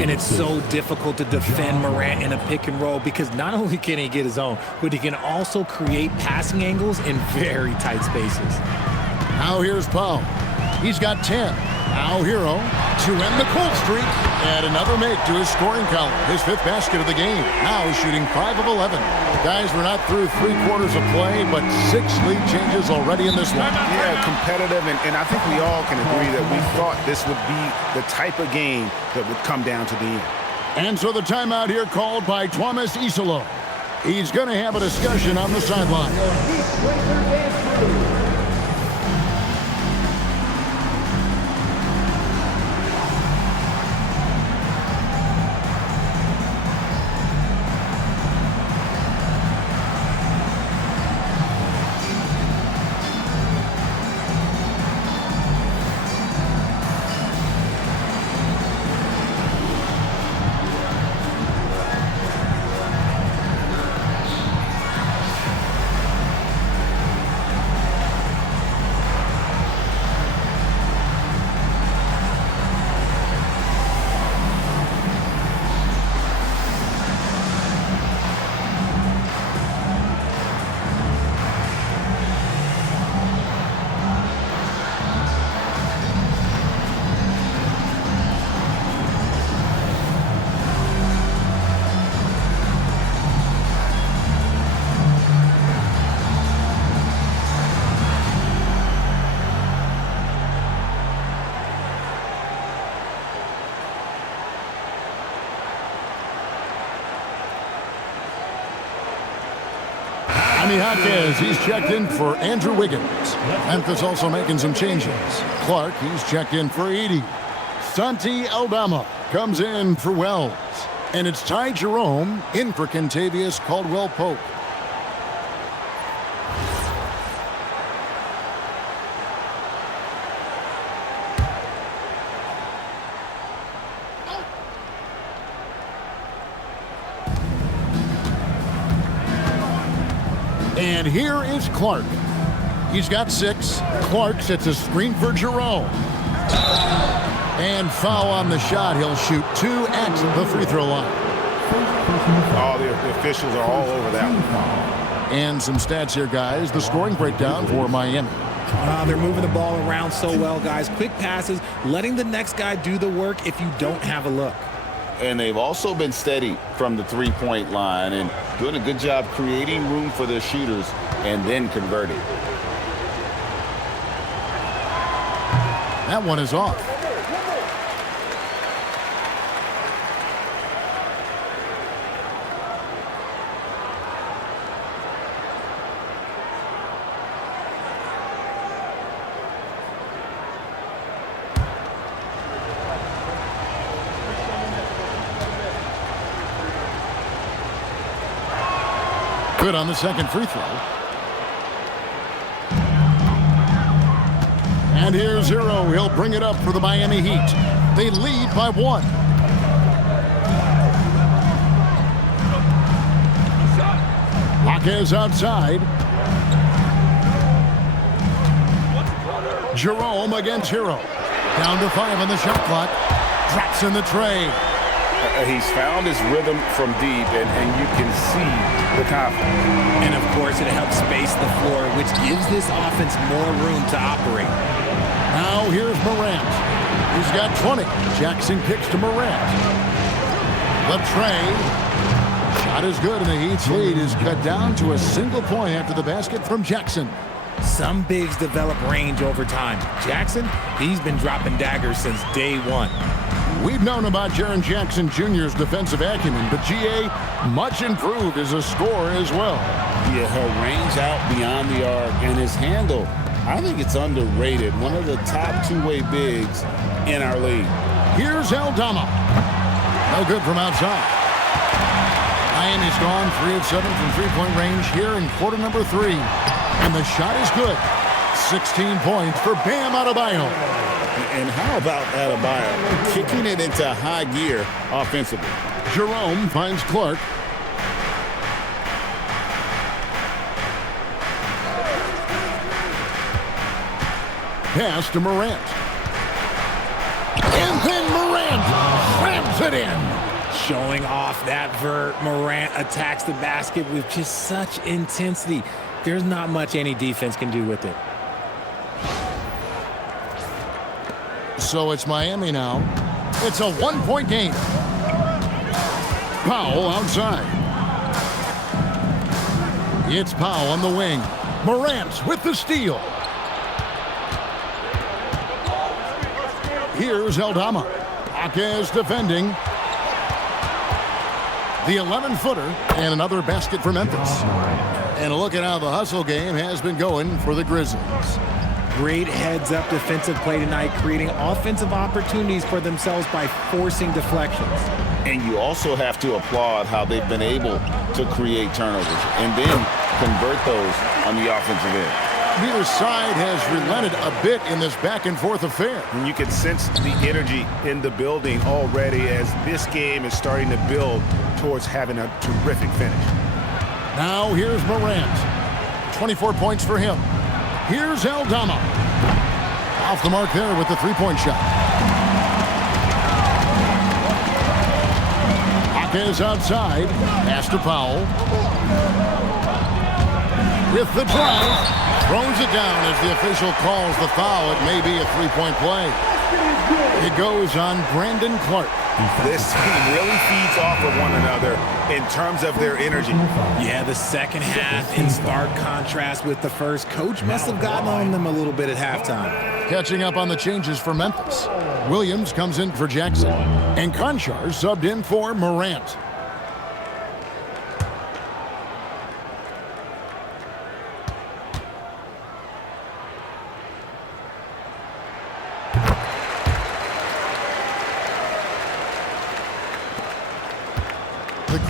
And it's so difficult to defend Morant in a pick and roll because not only can he get his own, but he can also create passing angles in very tight spaces. Now here's Powell. He's got 10. Now Herro to end the cold streak. And another make to his scoring column. His 5th basket of the game. Now he's shooting 5 of 11. Guys, we're not through 3 quarters of play, but 6 lead changes already in this one. Yeah, competitive, and I think we all can agree that we thought this would be the type of game that would come down to the end. And so the timeout here called by Thomas Isolo. He's going to have a discussion on the sideline. Jaime Jaquez, he's checked in for Andrew Wiggins. Memphis also making some changes. Clark, he's checked in for Edey. Santi Aldama comes in for Wells. And it's Ty Jerome in for Kentavious Caldwell-Pope. And here is Clark. He's got 6. Clark sets a screen for Jerome. And foul on the shot. He'll shoot 2 at the free throw line. Oh, the officials are all over that one. And some stats here, guys. The scoring breakdown for Miami. They're moving the ball around so well, guys. Quick passes, letting the next guy do the work if you don't have a look. And they've also been steady from the three-point line and doing a good job creating room for their shooters and then converting. That one is off. Good on the second free throw. And here's Herro. He'll bring it up for the Miami Heat. They lead by 1. Jaquez outside. Jerome against Herro. Down to 5 on the shot clock. Drops in the tray. He's found his rhythm from deep, and you can see the confidence. And, of course, it helps space the floor, which gives this offense more room to operate. Now here's Morant. He's got 20. Jackson kicks to Morant. The tray. Shot is good, and the Heat's lead is cut down to a single point after the basket from Jackson. Some bigs develop range over time. Jackson, he's been dropping daggers since day 1. We've known about Jaren Jackson Jr.'s defensive acumen, but GA much improved as a scorer as well. Yeah, her range out beyond the arc and his handle, I think it's underrated. One of the top two-way bigs in our league. Here's Aldama. No good from outside. Miami's gone 3 of 7 from three-point range here in quarter number 3. And the shot is good. 16 points for Bam Adebayo. And how about Adebayo kicking it into high gear offensively? Jerome finds Clark. Pass to Morant. And then Morant slams it in. Showing off that vert, Morant attacks the basket with just such intensity. There's not much any defense can do with it. So it's Miami now. It's a one-point game. Powell outside. It's Powell on the wing. Morant with the steal. Here's Aldama. Jaquez defending. The 11-footer and another basket for Memphis. And look at how the hustle game has been going for the Grizzlies. Great heads-up defensive play tonight, creating offensive opportunities for themselves by forcing deflections. And you also have to applaud how they've been able to create turnovers and then convert those on the offensive end. Neither side has relented a bit in this back-and-forth affair. And you can sense the energy in the building already as this game is starting to build towards having a terrific finish. Now here's Morant. 24 points for him. Here's Aldama. Off the mark there with the three-point shot. Jaquez outside. Pass to Powell. With the drive. Throws it down as the official calls the foul. It may be a three-point play. It goes on Brandon Clark. This team really feeds off of one another in terms of their energy. Yeah, the second half in stark contrast with the first. Coach must have gotten on them a little bit at halftime. Catching up on the changes for Memphis. Williams comes in for Jackson. And Conchar subbed in for Morant.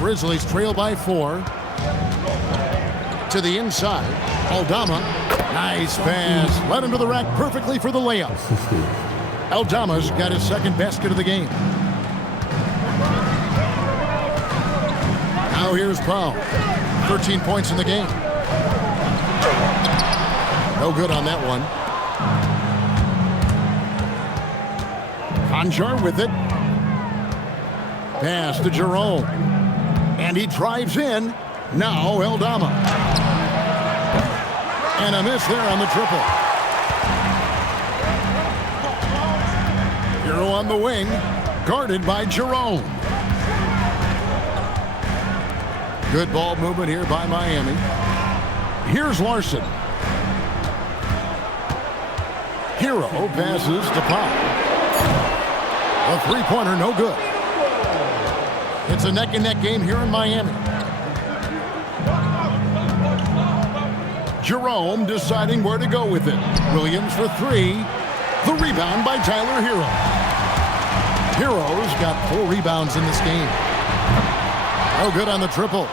Grizzlies trail by 4. To the inside. Aldama. Nice pass. Led him to the rack perfectly for the layup. Aldama's got his second basket of the game. Now here's Powell. 13 points in the game. No good on that one. Conjar with it. Pass to Jerome. And he drives in. Now Aldama. And a miss there on the triple. Herro on the wing. Guarded by Jerome. Good ball movement here by Miami. Here's Larson. Herro passes to Powell. A three-pointer, no good. It's a neck-and-neck game here in Miami. Jerome deciding where to go with it. Williams for 3. The rebound by Tyler Herro. Herro's got 4 rebounds in this game. No good on the triple.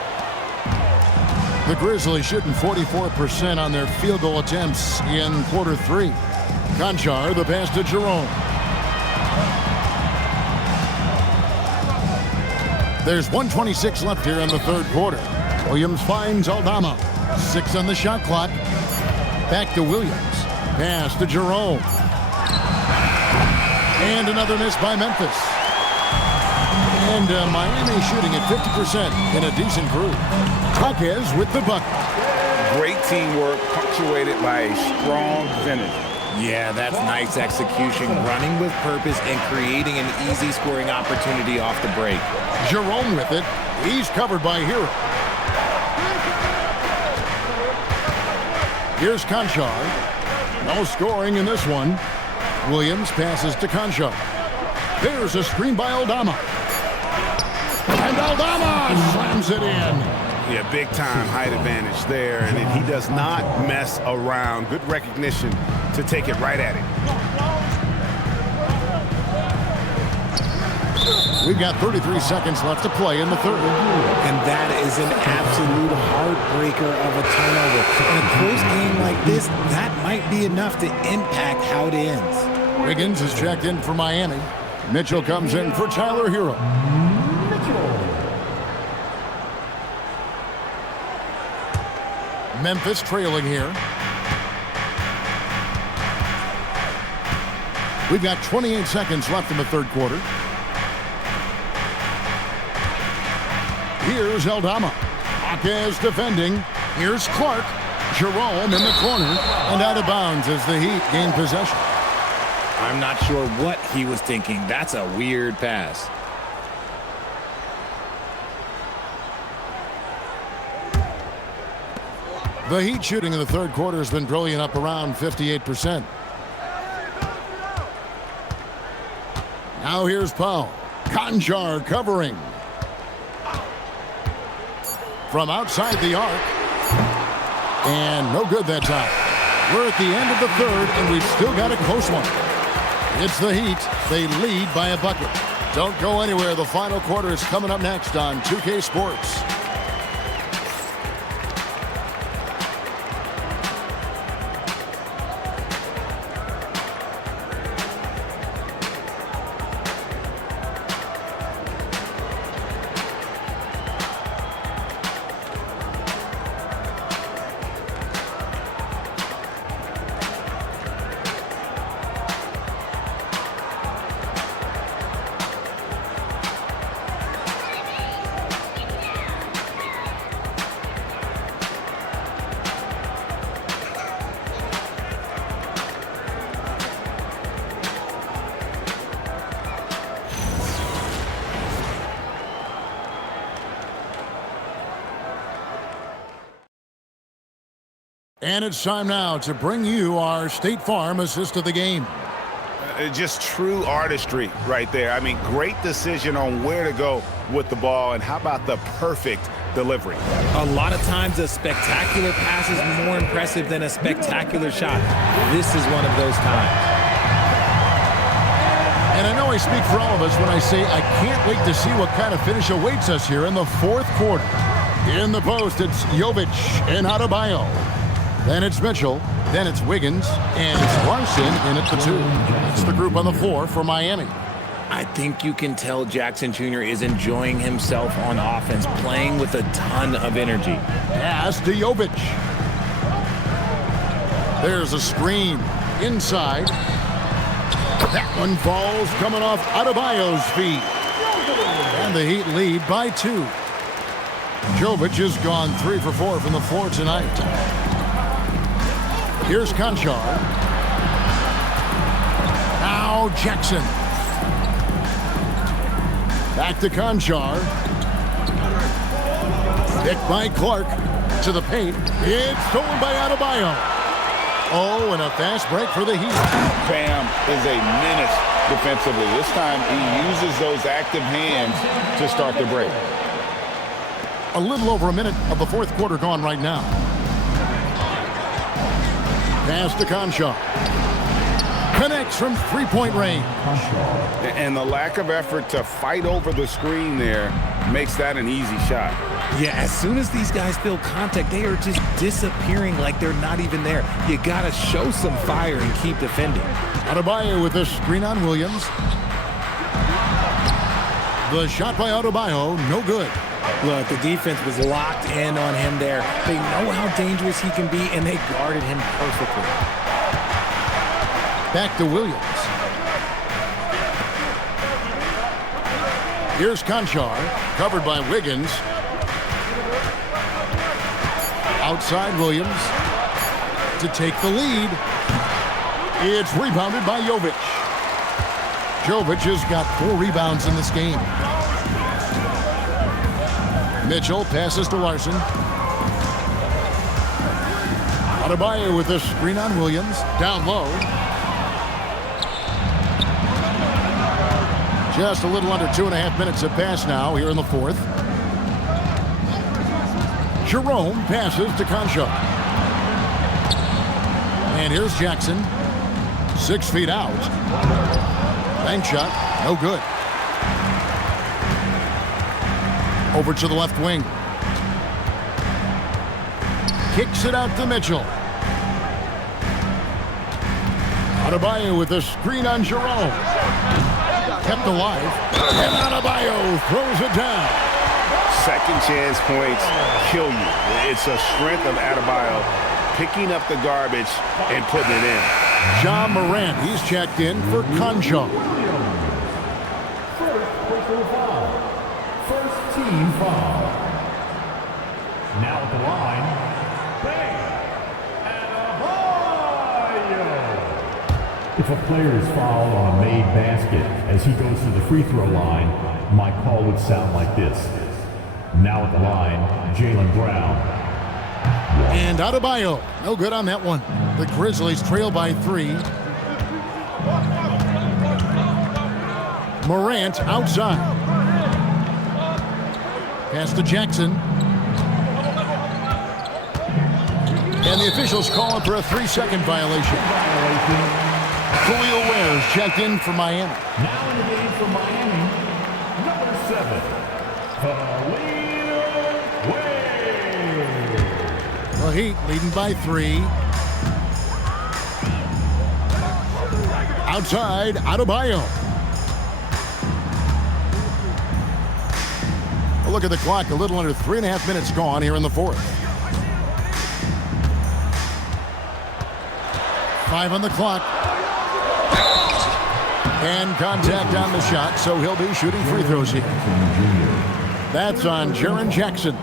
The Grizzlies shooting 44% on their field goal attempts in quarter 3. Conjar, the pass to Jerome. There's 1:26 left here in the third quarter. Williams finds Aldama. 6 on the shot clock. Back to Williams. Pass to Jerome. And another miss by Memphis. And Miami shooting at 50% in a decent group. Jaquez with the bucket. Great teamwork punctuated by a strong finish. Yeah, that's nice execution, running with purpose and creating an easy scoring opportunity off the break. Jerome with it. He's covered by Herro. Here's Conjar. No scoring in this one. Williams passes to Conjar. There's a screen by Aldama. And Aldama slams it in. Yeah, big time height advantage there, and he does not mess around. Good recognition to take it right at him. We've got 33 seconds left to play in the third. And that is an absolute heartbreaker of a turnover. In a close game like this, that might be enough to impact how it ends. Wiggins is checked in for Miami. Mitchell comes in for Tyler Herro. Memphis trailing here. We've got 28 seconds left in the third quarter. Here's Aldama. Jaquez defending. Here's Clark. Jerome in the corner. And out of bounds as the Heat gain possession. I'm not sure what he was thinking. That's a weird pass. The Heat shooting in the third quarter has been brilliant, up around 58%. Now here's Powell. Conjar covering. From outside the arc. And no good that time. We're at the end of the third, and we've still got a close one. It's the Heat. They lead by a bucket. Don't go anywhere. The final quarter is coming up next on 2K Sports. And it's time now to bring you our State Farm assist of the game. Just true artistry right there. I mean, great decision on where to go with the ball, and how about the perfect delivery? A lot of times a spectacular pass is more impressive than a spectacular shot. This is one of those times. And I know I speak for all of us when I say I can't wait to see what kind of finish awaits us here in the fourth quarter. In the post, it's Jovic and Adebayo. Then it's Mitchell. Then it's Wiggins. And it's Larson in at the 2. That's the group on the floor for Miami. I think you can tell Jackson Jr. is enjoying himself on offense, playing with a ton of energy. Pass to Jovic. There's a screen inside. That one falls coming off Adebayo's feet. And the Heat lead by 2. Jovic has gone 3 for 4 from the floor tonight. Here's Conchar. Now Jackson. Back to Conchar. Picked by Clark. To the paint. It's stolen by Adebayo. Oh, and a fast break for the Heat. Bam is a menace defensively. This time he uses those active hands to start the break. A little over a minute of the fourth quarter gone right now. Pass to Conchar. Connects from three-point range. And the lack of effort to fight over the screen there makes that an easy shot. Yeah, as soon as these guys feel contact, they are just disappearing like they're not even there. You got to show some fire and keep defending. Adebayo with the screen on Williams. The shot by Adebayo, no good. Look, the defense was locked in on him there. They know how dangerous he can be, and they guarded him perfectly. Back to Williams. Here's Conchar, covered by Wiggins. Outside Williams to take the lead. It's rebounded by Jovic. Jovic has got 4 rebounds in this game. Mitchell passes to Larson. Adebayo with the screen on Williams. Down low. Just a little under 2.5 minutes have passed now here in the fourth. Jerome passes to Conchar. And here's Jackson. 6 feet out. Bank shot, no good. Over to the left wing. Kicks it out to Mitchell. Adebayo with the screen on Jerome. Kept alive. And Adebayo throws it down. Second chance points kill you. It's a strength of Adebayo picking up the garbage and putting it in. Ja Morant, he's checked in for Conchar. First team foul. Now at the line, Bam Adebayo. If a player is fouled on a made basket as he goes to the free throw line, my call would sound like this. Now at the line, Jaylen Brown. And Adebayo, no good on that one. The Grizzlies trail by 3. Morant outside. Pass to Jackson. And the officials calling for a 3-second violation. Khalil Ware's checked in for Miami. Now in the game for Miami, number 7, Khalil Ware. The Heat leading by 3. Outside, Adebayo. A look at the clock, a little under 3.5 minutes gone here in the fourth. 5 on the clock. And contact on the shot, so he'll be shooting free throws here. That's on Jaren Jackson.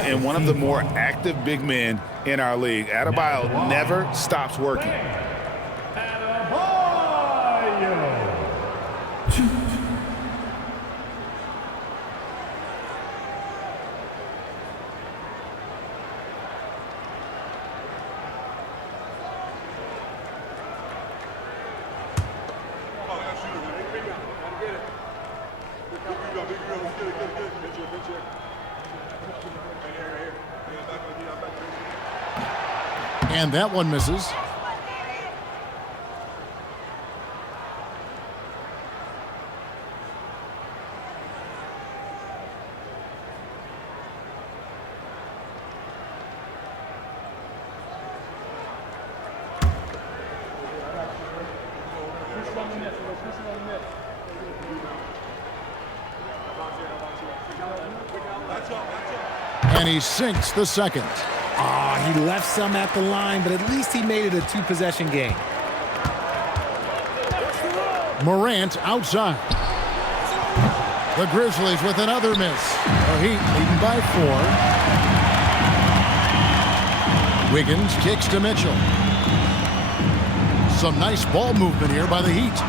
And one of the more active big men in our league. Adebayo never stops working. And that one misses. And he sinks the second. He left some at the line, but at least he made it a two-possession game. Morant outside. The Grizzlies with another miss. The Heat leading by 4. Wiggins kicks to Mitchell. Some nice ball movement here by the Heat.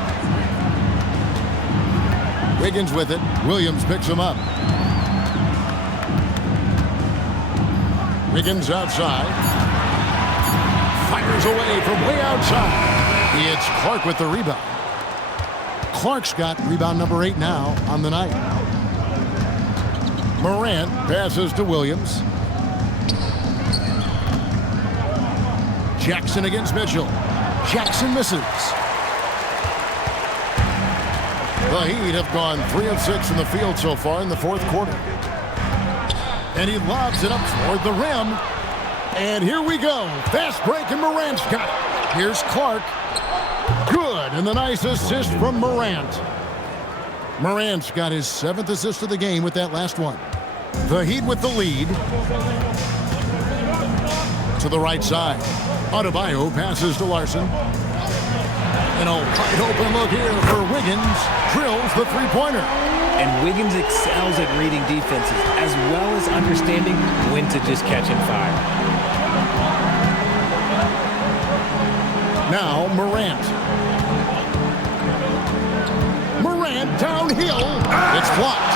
Wiggins with it. Williams picks him up. Wiggins outside. Fires away from way outside. It's Clark with the rebound. Clark's got rebound number 8 now on the night. Morant passes to Williams. Jackson against Mitchell. Jackson misses. The Heat have gone 3 of 6 in the field so far in the fourth quarter. And he lobs it up toward the rim. And here we go. Fast break, and Morant's got it. Here's Clark. Good, and the nice assist from Morant. Morant's got his 7th assist of the game with that last one. The Heat with the lead. To the right side. Adebayo passes to Larson. And a wide open look here for Wiggins. Drills the three-pointer. And Wiggins excels at reading defenses, as well as understanding when to just catch and fire. Now Morant. Morant downhill. It's blocked.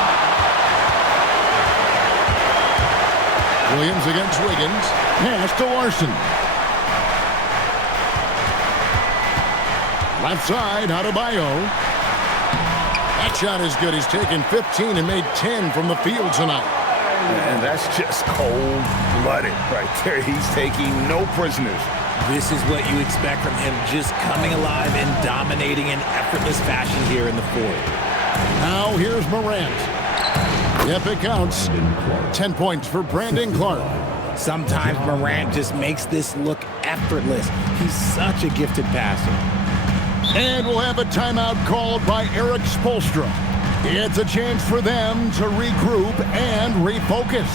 Williams against Wiggins. Pass to Larson. Left side, Adebayo. That shot is good. He's taken 15 and made 10 from the field tonight. And that's just cold-blooded right there. He's taking no prisoners. This is what you expect from him, just coming alive and dominating in effortless fashion here in the fourth. Now here's Morant. Yep, it counts. 10 points for Brandon Clark. Sometimes Morant just makes this look effortless. He's such a gifted passer. And we'll have a timeout called by Eric Spoelstra. It's a chance for them to regroup and refocus.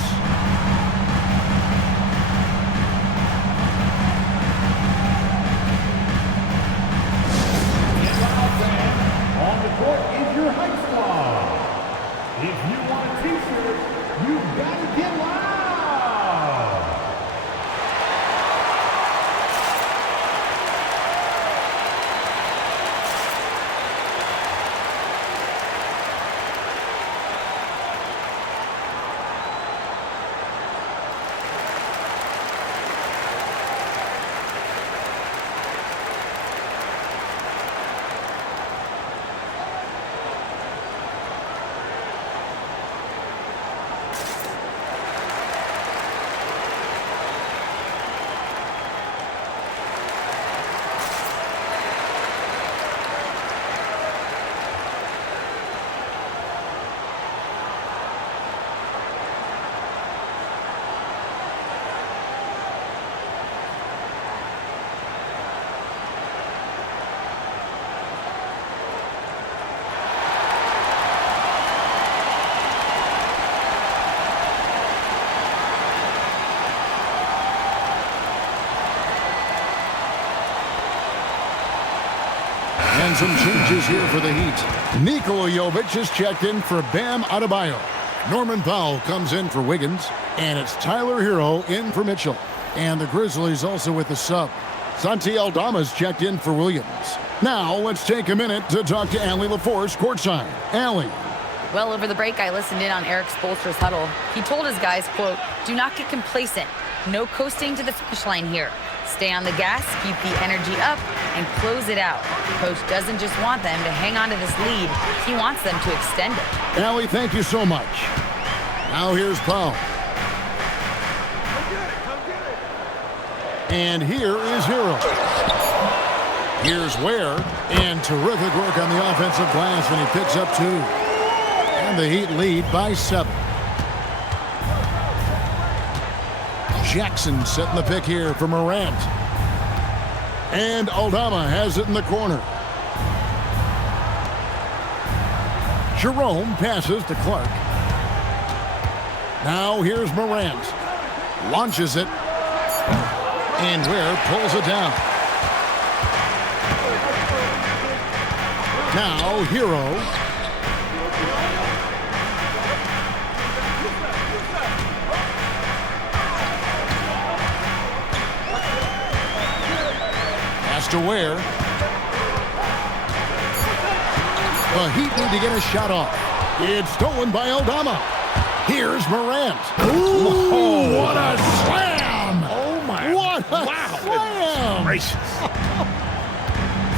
On the court is your Hype Squad. If you want a t-shirt, you've got to get loud. And some changes here for the Heat. Nikola Jovic is checked in for Bam Adebayo. Norman Powell comes in for Wiggins. And it's Tyler Herro in for Mitchell. And the Grizzlies also with the sub. Santi Aldama's checked in for Williams. Now let's take a minute to talk to Allie LaForce courtside. Allie. Well, over the break, I listened in on Eric Spoelstra's huddle. He told his guys, quote, "Do not get complacent. No coasting to the finish line here. Stay on the gas, keep the energy up, and close it out." Coach doesn't just want them to hang on to this lead. He wants them to extend it. Allie, thank you so much. Now here's Powell. And here is Herro. Here's Ware. And terrific work on the offensive glass, and he picks up 2. And the Heat lead by 7. Jackson setting the pick here for Morant. And Aldama has it in the corner. Jerome passes to Clark. Now here's Morant. Launches it. And Ware pulls it down. Now Herro. Pass to Ware. The Heat need to get a shot off. It's stolen by Aldama. Here's Morant. Ooh, what a slam! Oh, my. What a Wow. slam! Gracious.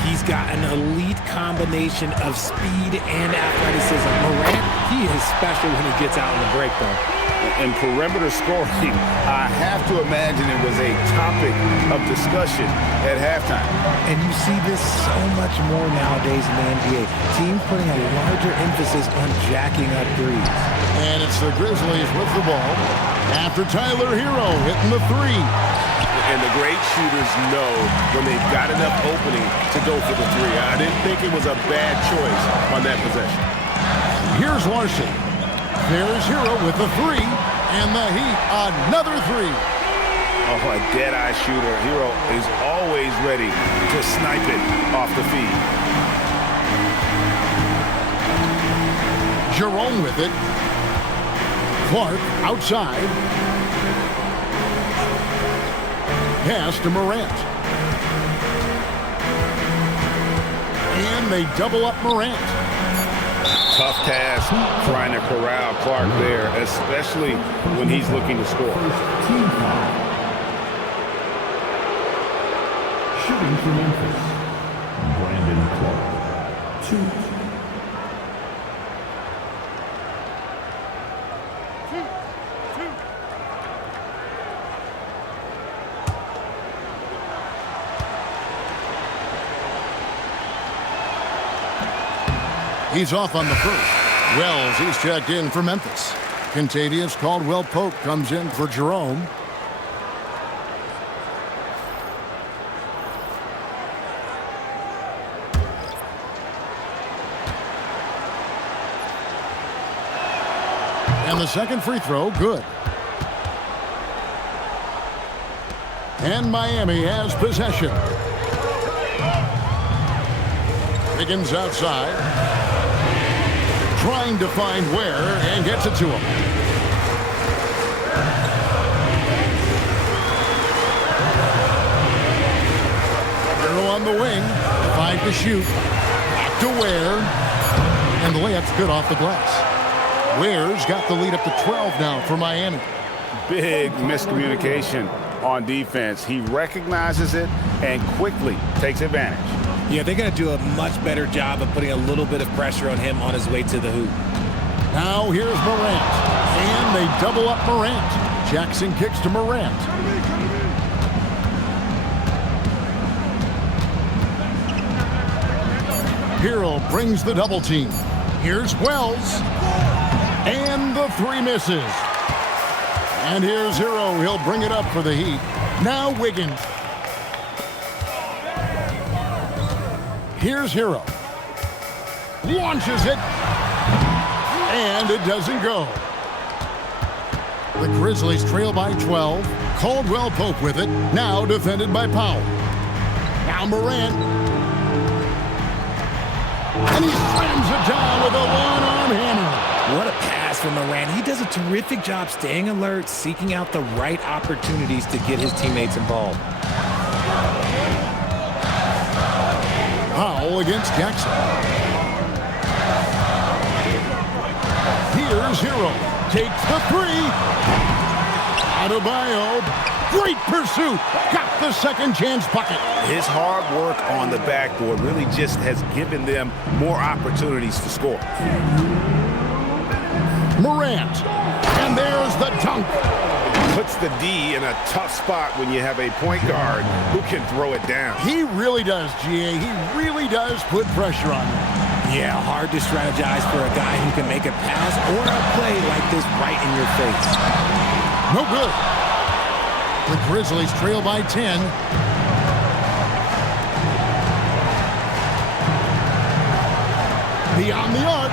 He's got an elite combination of speed and athleticism. Morant, he is special when he gets out in the break, though. And perimeter scoring, I have to imagine it was a topic of discussion at halftime. And you see this so much more nowadays in the NBA. Teams putting a larger emphasis on jacking up threes. And it's the Grizzlies with the ball after Tyler Herro hitting the three. And the great shooters know when they've got enough opening to go for the three. I didn't think it was a bad choice on that possession. Here's Larson. There's Herro with the three. And the Heat, another three. Oh, a dead-eye shooter. Herro is always ready to snipe it off the feed. Jerome with it. Clark outside. Pass to Morant. And they double up Morant. Tough task trying to corral Clark there, especially when he's looking to score. Team foul. Shooting for Memphis, Brandon Clark. 2. He's off on the first. Wells, he's checked in for Memphis. Contavious Caldwell-Pope comes in for Jerome. And the second free throw, good. And Miami has possession. Higgins outside. Trying to find Ware and gets it to him. Herro on the wing. 5 to shoot. Back to Ware. And the layup's good off the glass. Ware's got the lead up to 12 now for Miami. Big miscommunication on defense. He recognizes it and quickly takes advantage. Yeah, they're going to do a much better job of putting a little bit of pressure on him on his way to the hoop. Now here's Morant. And they double up Morant. Jackson kicks to Morant. Herro brings the double team. Here's Wells. And the three misses. And here's Herro. He'll bring it up for the Heat. Now Wiggins. Here's Herro. Launches it. And it doesn't go. The Grizzlies trail by 12. Caldwell-Pope with it. Now defended by Powell. Now Morant. And he slams it down with a one-arm hammer. What a pass from Morant. He does a terrific job staying alert, seeking out the right opportunities to get his teammates involved. Powell against Jackson. Here's Herro. Takes the three. Adebayo. Great pursuit. Got the second chance bucket. His hard work on the backboard really just has given them more opportunities to score. Morant. And there's the dunk. Puts the D in a tough spot when you have a point guard who can throw it down. He really does, GA. He really does put pressure on him. Yeah, hard to strategize for a guy who can make a pass or a play like this right in your face. No good. The Grizzlies trail by 10. Beyond the arc.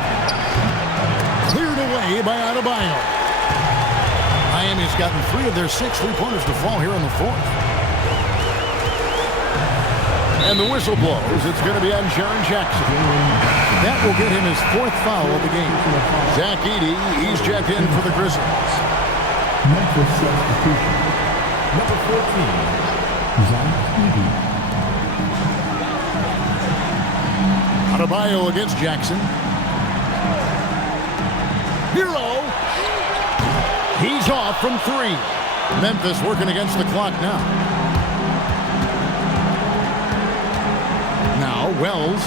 Cleared away by Adebayo. Miami's gotten 3 of their 6 3-pointers to fall here in the 4th. And the whistle blows. It's going to be on Jaren Jackson. That will get him his 4th foul of the game. Zach Edey, he's checked in for the Grizzlies. Memphis substitution. Number 14, Zach Edey. Adebayo against Jackson. Herro. He's off from 3. Memphis working against the clock now. Now Wells.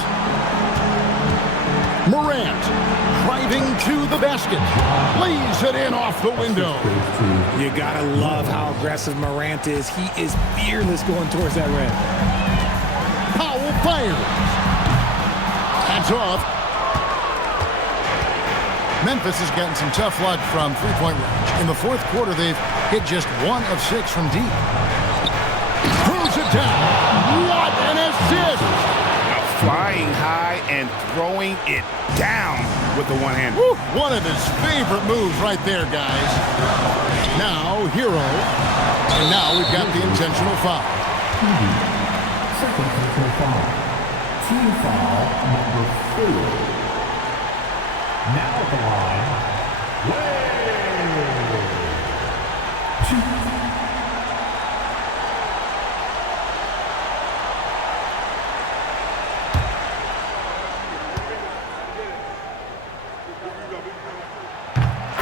Morant driving to the basket. Lays it in off the window. You gotta love how aggressive Morant is. He is fearless going towards that rim. Powell fires. That's off. Memphis has gotten some tough luck from three-point range. In the 4th quarter, they've hit just 1 of 6 from deep. Throws it down. What an assist! Flying high and throwing it down with the one-hand. One of his favorite moves right there, guys. Now, Herro. And now we've got the intentional foul. Second intentional foul. Team foul number 4. Now at the line,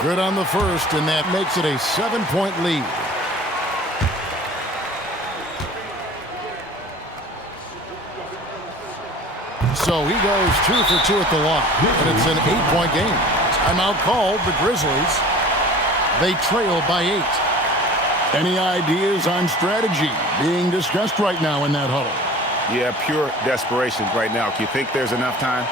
Good on the first, and that makes it a 7-point lead. So he goes 2 for 2 at the line, and it's an 8-point game. Timeout called, the Grizzlies. They trail by 8. Any ideas on strategy being discussed right now in that huddle? Yeah, pure desperation right now. Do you think there's enough time?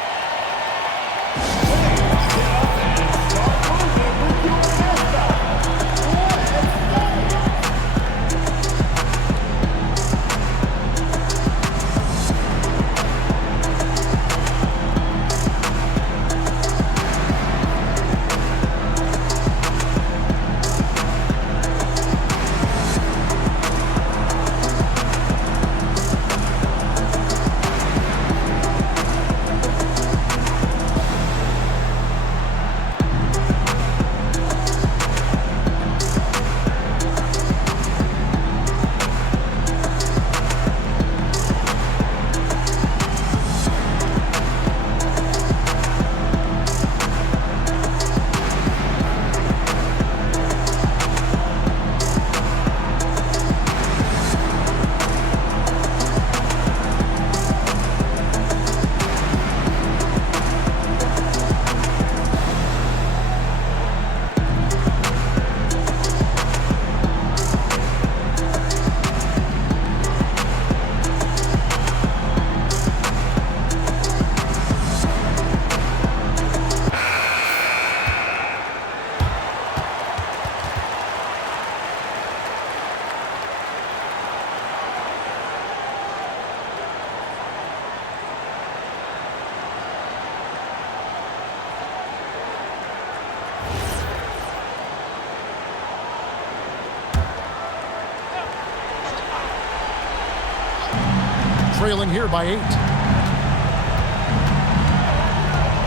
Trailing here by 8.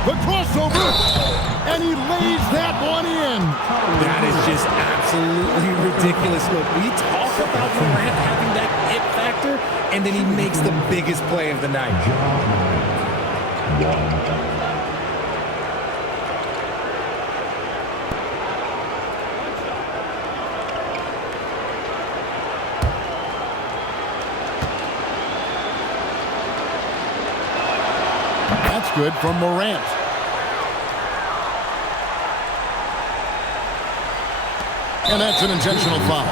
The crossover, and he lays that one in. That is just absolutely ridiculous. Look, we talk about Morant having that it factor, and then he makes the biggest play of the night. That's good from Morant. And that's an intentional foul.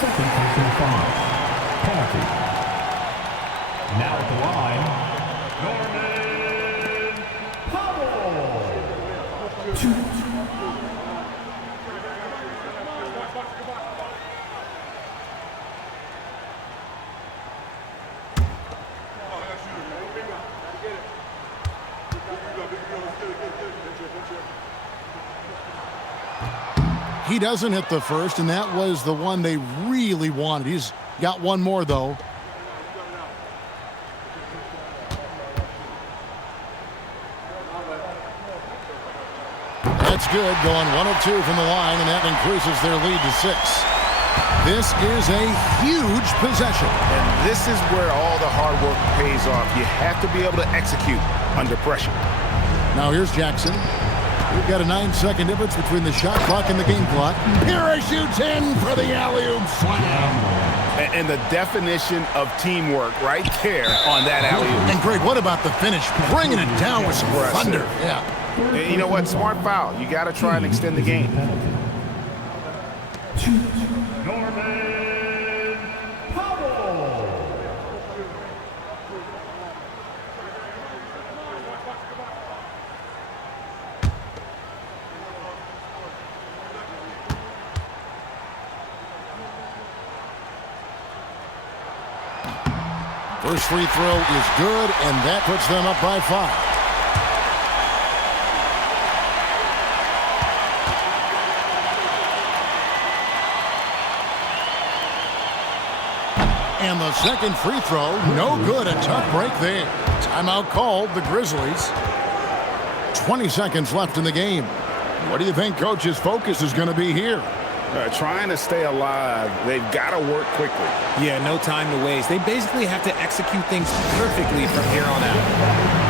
Second intentional foul. Penalty. Now at the line, Norman Powell. 2. He doesn't hit the first, and that was the one they really wanted. He's got one more, though. That's good, going 1 of 2 from the line, and that increases their lead to 6. This is a huge possession. And this is where all the hard work pays off. You have to be able to execute under pressure. Now here's Jackson. We've got a 9-second difference between the shot clock and the game clock. Parachutes in for the alley-oop slam. And the definition of teamwork right there on that alley-oop. And great, what about the finish? Bringing it down with some thunder. Yeah. And you know what? Smart foul. You got to try and extend the game. First free throw is good, and that puts them up by 5. And the second free throw, no good. A tough break there. Timeout called, the Grizzlies. 20 seconds left in the game. What do you think Coach's focus is going to be here? Trying to stay alive. They've got to work quickly. Yeah, no time to waste. They basically have to execute things perfectly from here on out.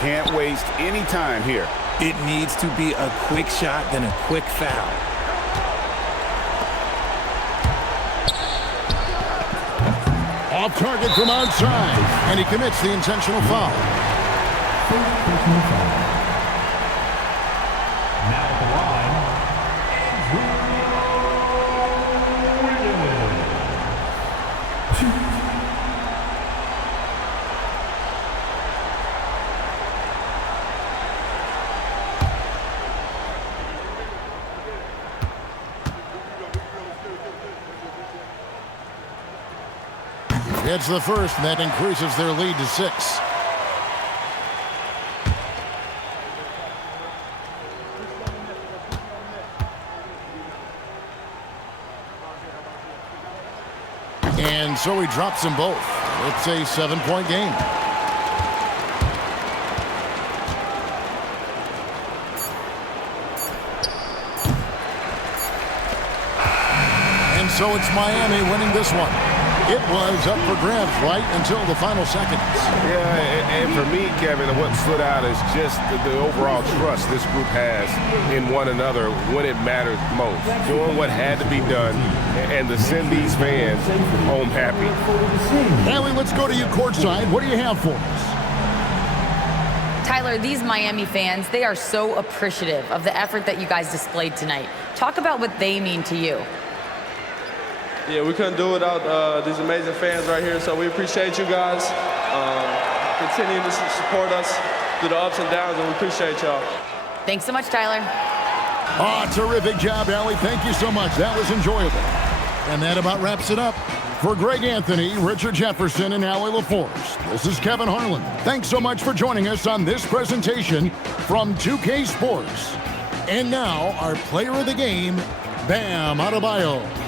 Can't waste any time here. It needs to be a quick shot, then a quick foul. Off target from outside, and he commits the intentional foul. Now at the line, It's the first, and that increases their lead to 6. And so he drops them both. It's a 7-point game. And so it's Miami winning this one. It was up for grabs right until the final seconds. Yeah, and for me, Kevin, what stood out is just the overall trust this group has in one another when it matters most. Doing what had to be done and to send these fans home happy. Hallie, let's go to you courtside. What do you have for us? Tyler, these Miami fans, they are so appreciative of the effort that you guys displayed tonight. Talk about what they mean to you. Yeah, we couldn't do it without these amazing fans right here, so we appreciate you guys. continuing to support us through the ups and downs, and we appreciate y'all. Thanks so much, Tyler. Terrific job, Allie. Thank you so much. That was enjoyable. And that about wraps it up. For Greg Anthony, Richard Jefferson, and Allie LaForce, this is Kevin Harlan. Thanks so much for joining us on this presentation from 2K Sports. And now, our player of the game, Bam Adebayo.